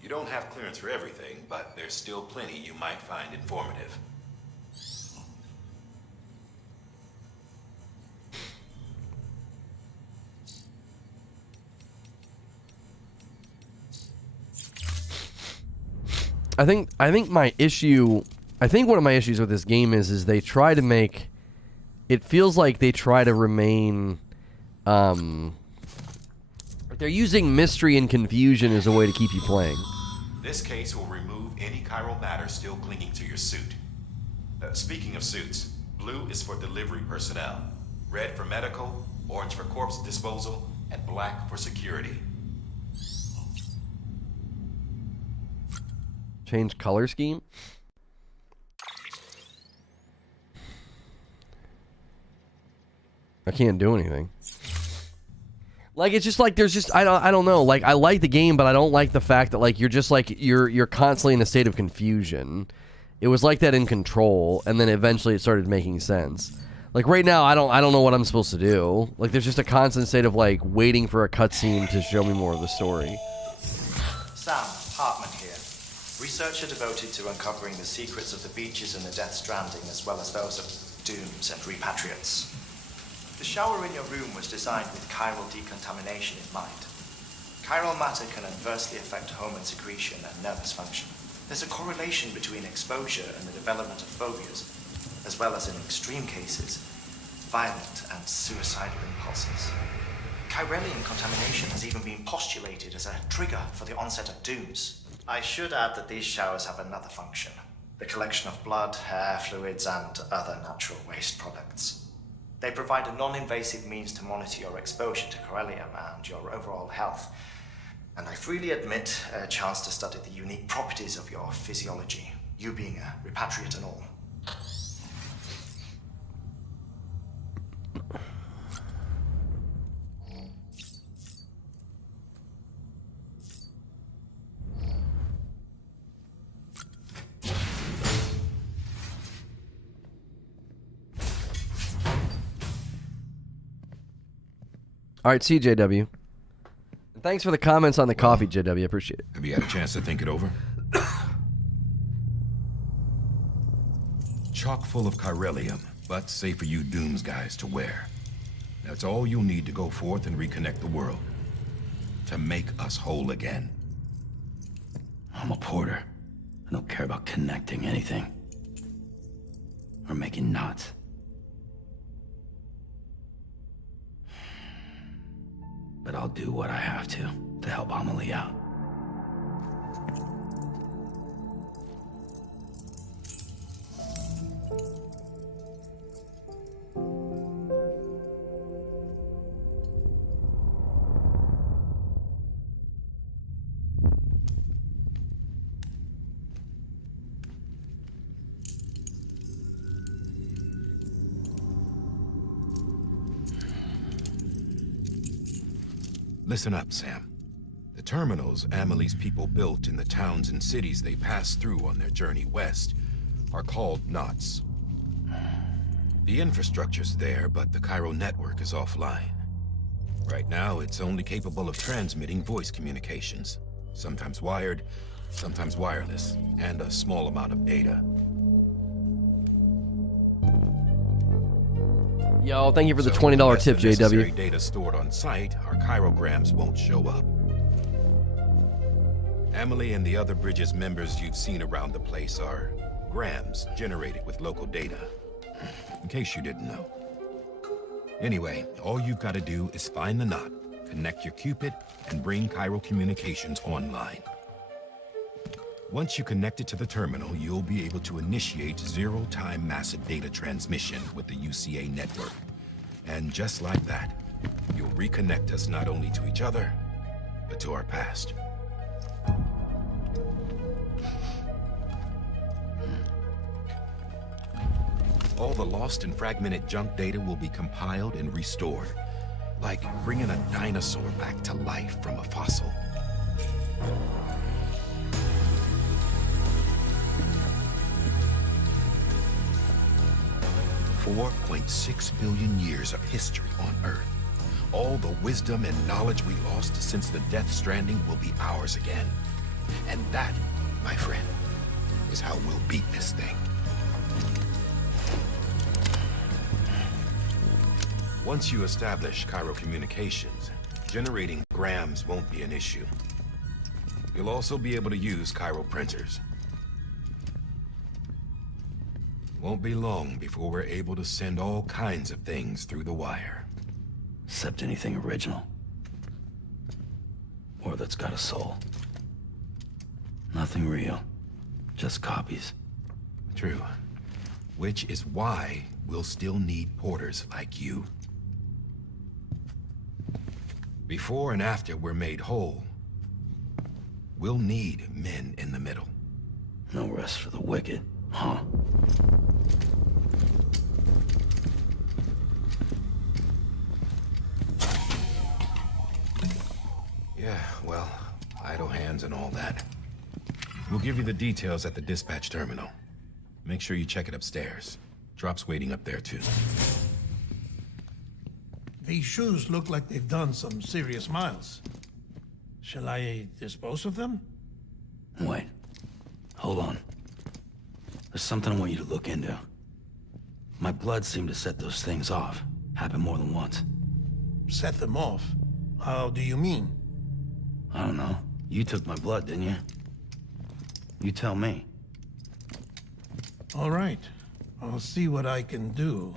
You don't have clearance for everything, but there's still plenty you might find informative. I think my issue, I think one of my issues with this game is they try to make, it feels like they try to remain, they're using mystery and confusion as a way to keep you playing. This case will remove any chiral matter still clinging to your suit. Speaking of suits, blue is for delivery personnel, red for medical, orange for corpse disposal, and black for security. Change color scheme? I can't do anything. Like, it's just like, there's just, I don't know. Like, I like the game, but I don't like the fact that, like, you're just like, you're constantly in a state of confusion. It was like that in Control, and then eventually it started making sense. Like, right now, I don't know what I'm supposed to do. Like, there's just a constant state of, like, waiting for a cutscene to show me more of the story. Sam Hartman here, researcher devoted to uncovering the secrets of the beaches and the Death Stranding, as well as those of dooms and repatriates. The shower in your room was designed with chiral decontamination in mind. Chiral matter can adversely affect hormone secretion and nervous function. There's a correlation between exposure and the development of phobias, as well as in extreme cases, violent and suicidal impulses. Chiralium contamination has even been postulated as a trigger for the onset of dooms. I should add that these showers have another function: the collection of blood, hair, fluids, and other natural waste products. They provide a non-invasive means to monitor your exposure to chiralium and your overall health. And I freely admit a chance to study the unique properties of your physiology, you being a repatriate and all. All right, CJW. Thanks for the comments on the coffee, JW. I appreciate it. Have you had a chance to think it over? Chock full of chiralium, but safe for you Dooms guys to wear. That's all you'll need to go forth and reconnect the world. To make us whole again. I'm a porter. I don't care about connecting anything. Or making knots. But I'll do what I have to help Amelie out. Listen up, Sam. The terminals Amelie's people built in the towns and cities they passed through on their journey west are called knots. The infrastructure's there, but the chiral network is offline. Right now, it's only capable of transmitting voice communications, sometimes wired, sometimes wireless, and a small amount of data. Yo, thank you for the $20 tip, JW. Necessary JW. data stored on site, our chirograms won't show up. Amelie and the other Bridges members you've seen around the place are grams generated with local data. In case you didn't know. Anyway, all you've got to do is find the knot, connect your Cupid, and bring chiral communications online. Once you connect it to the terminal, you'll be able to initiate zero-time massive data transmission with the UCA network. And just like that, you'll reconnect us not only to each other, but to our past. All the lost and fragmented junk data will be compiled and restored, like bringing a dinosaur back to life from a fossil. 4.6 billion years of history on Earth. All the wisdom and knowledge we lost since the Death Stranding will be ours again. And that, my friend, is how we'll beat this thing. Once you establish chiral communications, generating grams won't be an issue. You'll also be able to use chiral printers. Won't be long before we're able to send all kinds of things through the wire. Except anything original. Or that's got a soul. Nothing real. Just copies. True. Which is why we'll still need porters like you. Before and after we're made whole, we'll need men in the middle. No rest for the wicked, huh? Yeah, well, idle hands and all that. We'll give you the details at the dispatch terminal. Make sure you check it upstairs. Drop's waiting up there, too. These shoes look like they've done some serious miles. Shall I dispose of them? Wait. Hold on. There's something I want you to look into. My blood seemed to set those things off. Happened more than once. Set them off? How do you mean? I don't know. You took my blood, didn't you? You tell me. All right. I'll see what I can do.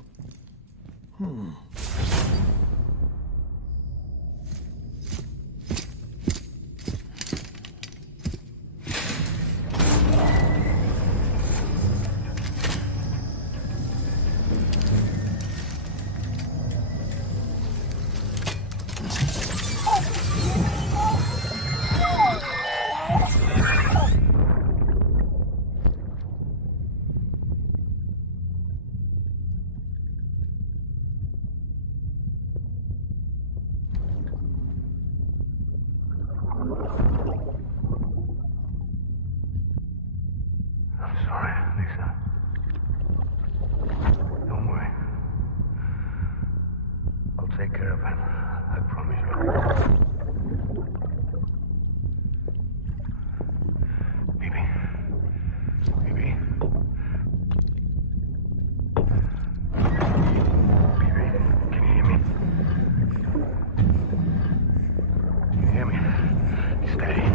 Take care of him. I promise you. Baby. Baby. Baby, can you hear me? Can you hear me? Steady.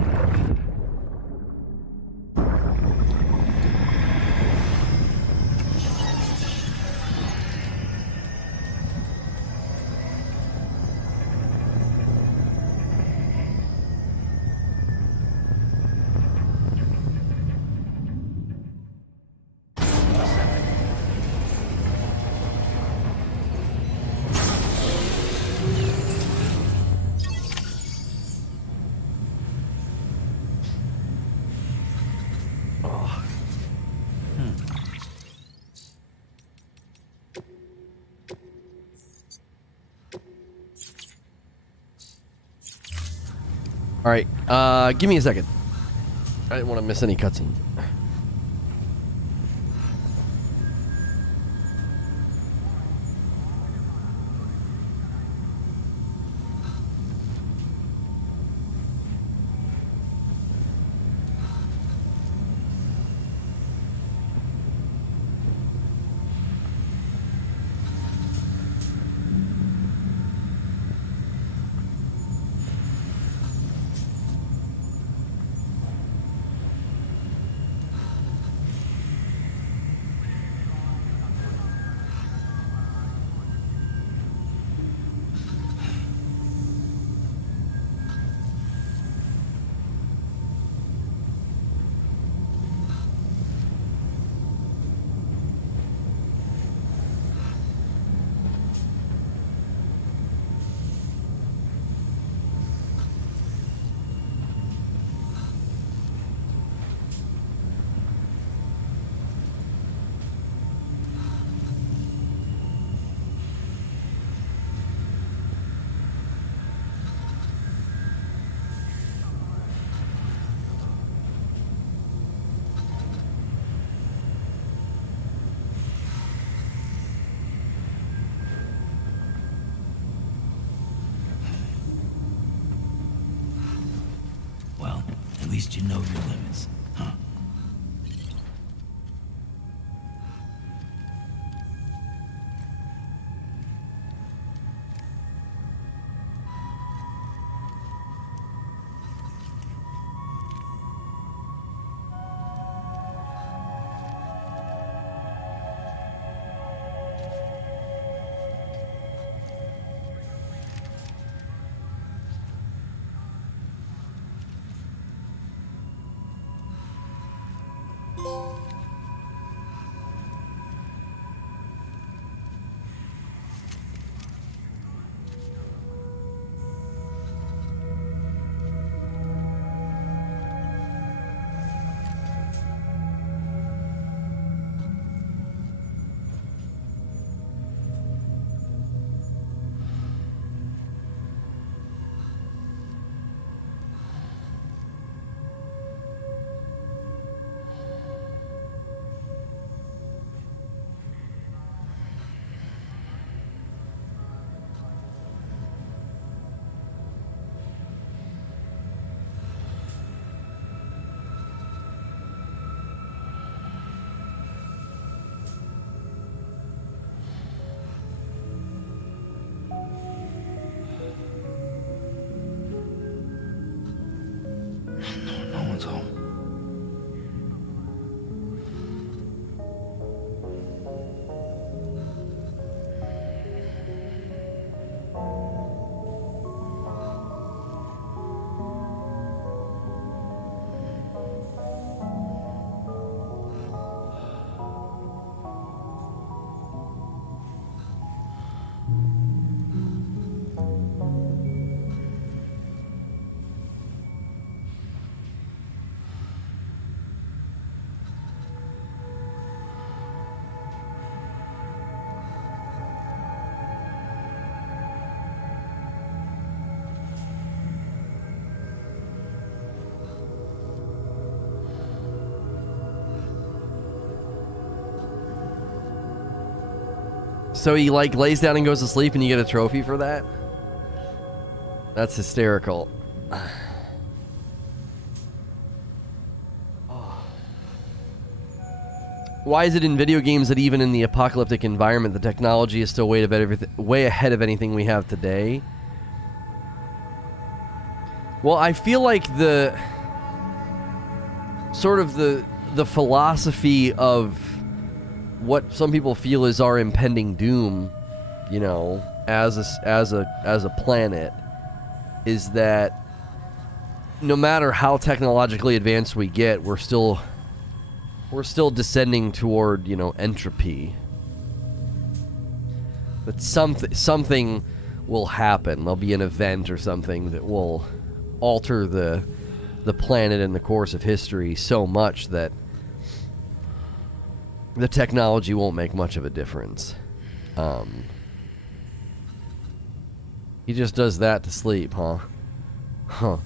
All right, give me a second. I didn't want to miss any cutscenes. Well, at least you know your limits, huh? So he like lays down and goes to sleep and you get a trophy for that? That's hysterical. Why is it in video games that even in the apocalyptic environment the technology is still way ahead of anything we have today? Well, I feel like the sort of the philosophy of what some people feel is our impending doom, you know, as a planet, is that no matter how technologically advanced we get, we're still descending toward, you know, entropy. But something will happen. There'll be an event or something that will alter the planet in the course of history so much that the technology won't make much of a difference. He just does that to sleep, huh? Huh.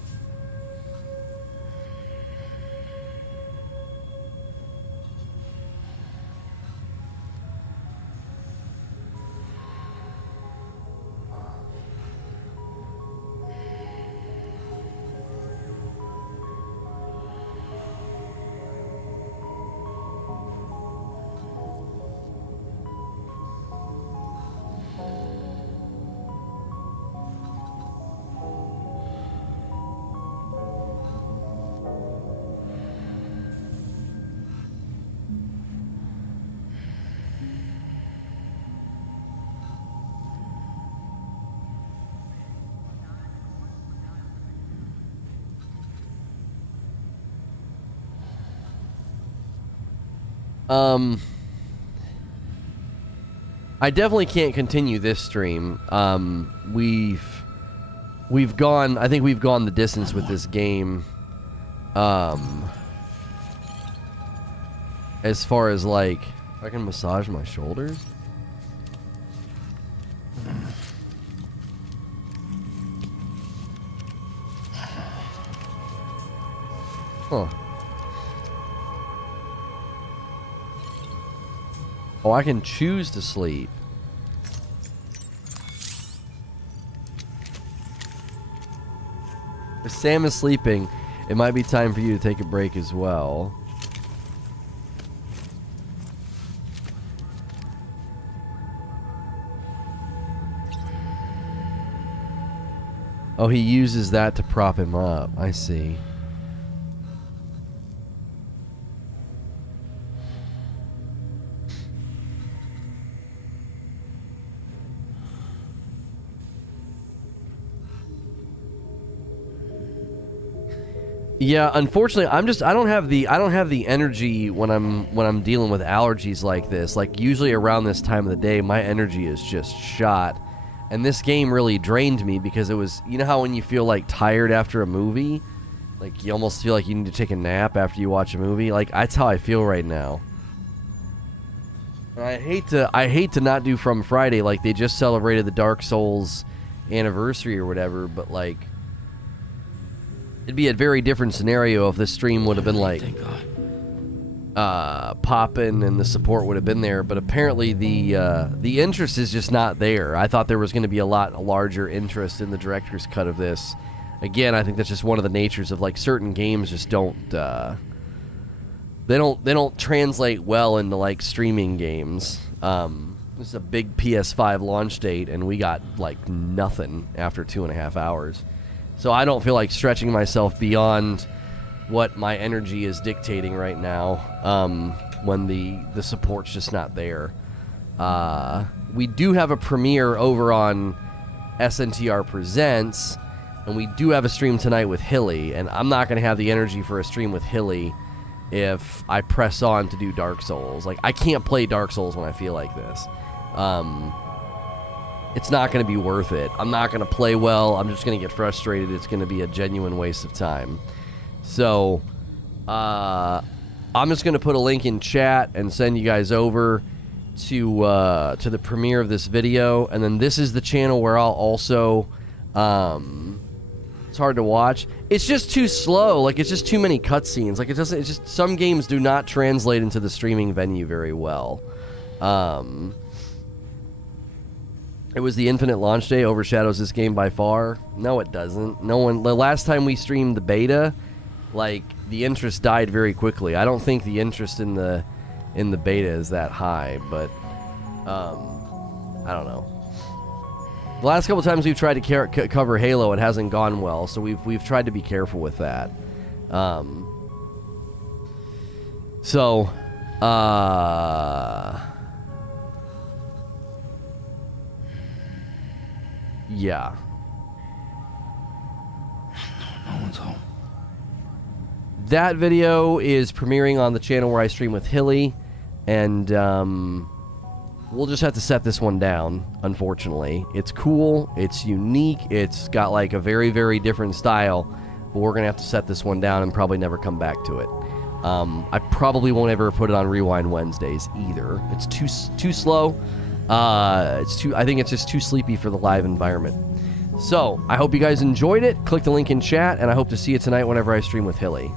I definitely can't continue this stream. We've gone, I think we've gone the distance with this game. As far as like, I can massage my shoulders. Huh. Oh, I can choose to sleep. If Sam is sleeping, it might be time for you to take a break as well. Oh, he uses that to prop him up. I see. Yeah, unfortunately, I don't have the energy when I'm dealing with allergies like this. Like usually around this time of the day, my energy is just shot. And this game really drained me because it was, you know how when you feel like tired after a movie, like you almost feel like you need to take a nap after you watch a movie. Like that's how I feel right now. And I hate to not do From Friday. Like they just celebrated the Dark Souls anniversary or whatever, but like it'd be a very different scenario if this stream would have been like popping and the support would have been there, but apparently the interest is just not there. I thought there was going to be a lot larger interest in the director's cut of this. Again, I think that's just one of the natures of like certain games just don't they don't translate well into like streaming games. This is a big PS5 launch date and we got like nothing after 2.5 hours. So I don't feel like stretching myself beyond what my energy is dictating right now when the support's just not there. We do have a premiere over on SNTR Presents, and we do have a stream tonight with Hilly, and I'm not going to have the energy for a stream with Hilly if I press on to do Dark Souls. Like, I can't play Dark Souls when I feel like this. It's not going to be worth it. I'm not going to play well. I'm just going to get frustrated. It's going to be a genuine waste of time. So, I'm just going to put a link in chat and send you guys over to the premiere of this video. And then this is the channel where I'll also... it's hard to watch. It's just too slow. Like, it's just too many cutscenes. Like, it's just... Some games do not translate into the streaming venue very well. It was the Infinite launch day overshadows this game by far. No, it doesn't. No one. The last time we streamed the beta, like, the interest died very quickly. I don't think the interest in the beta is that high, but I don't know. The last couple times we've tried to cover Halo, it hasn't gone well, so we've tried to be careful with that. Yeah. No one's home. That video is premiering on the channel where I stream with Hilly, and we'll just have to set this one down, unfortunately. It's cool, it's unique, it's got like a very, very different style, but we're going to have to set this one down and probably never come back to it. I probably won't ever put it on Rewind Wednesdays either. It's too slow. I think it's just too sleepy for the live environment. So, I hope you guys enjoyed it. Click the link in chat, and I hope to see you tonight whenever I stream with Hilly.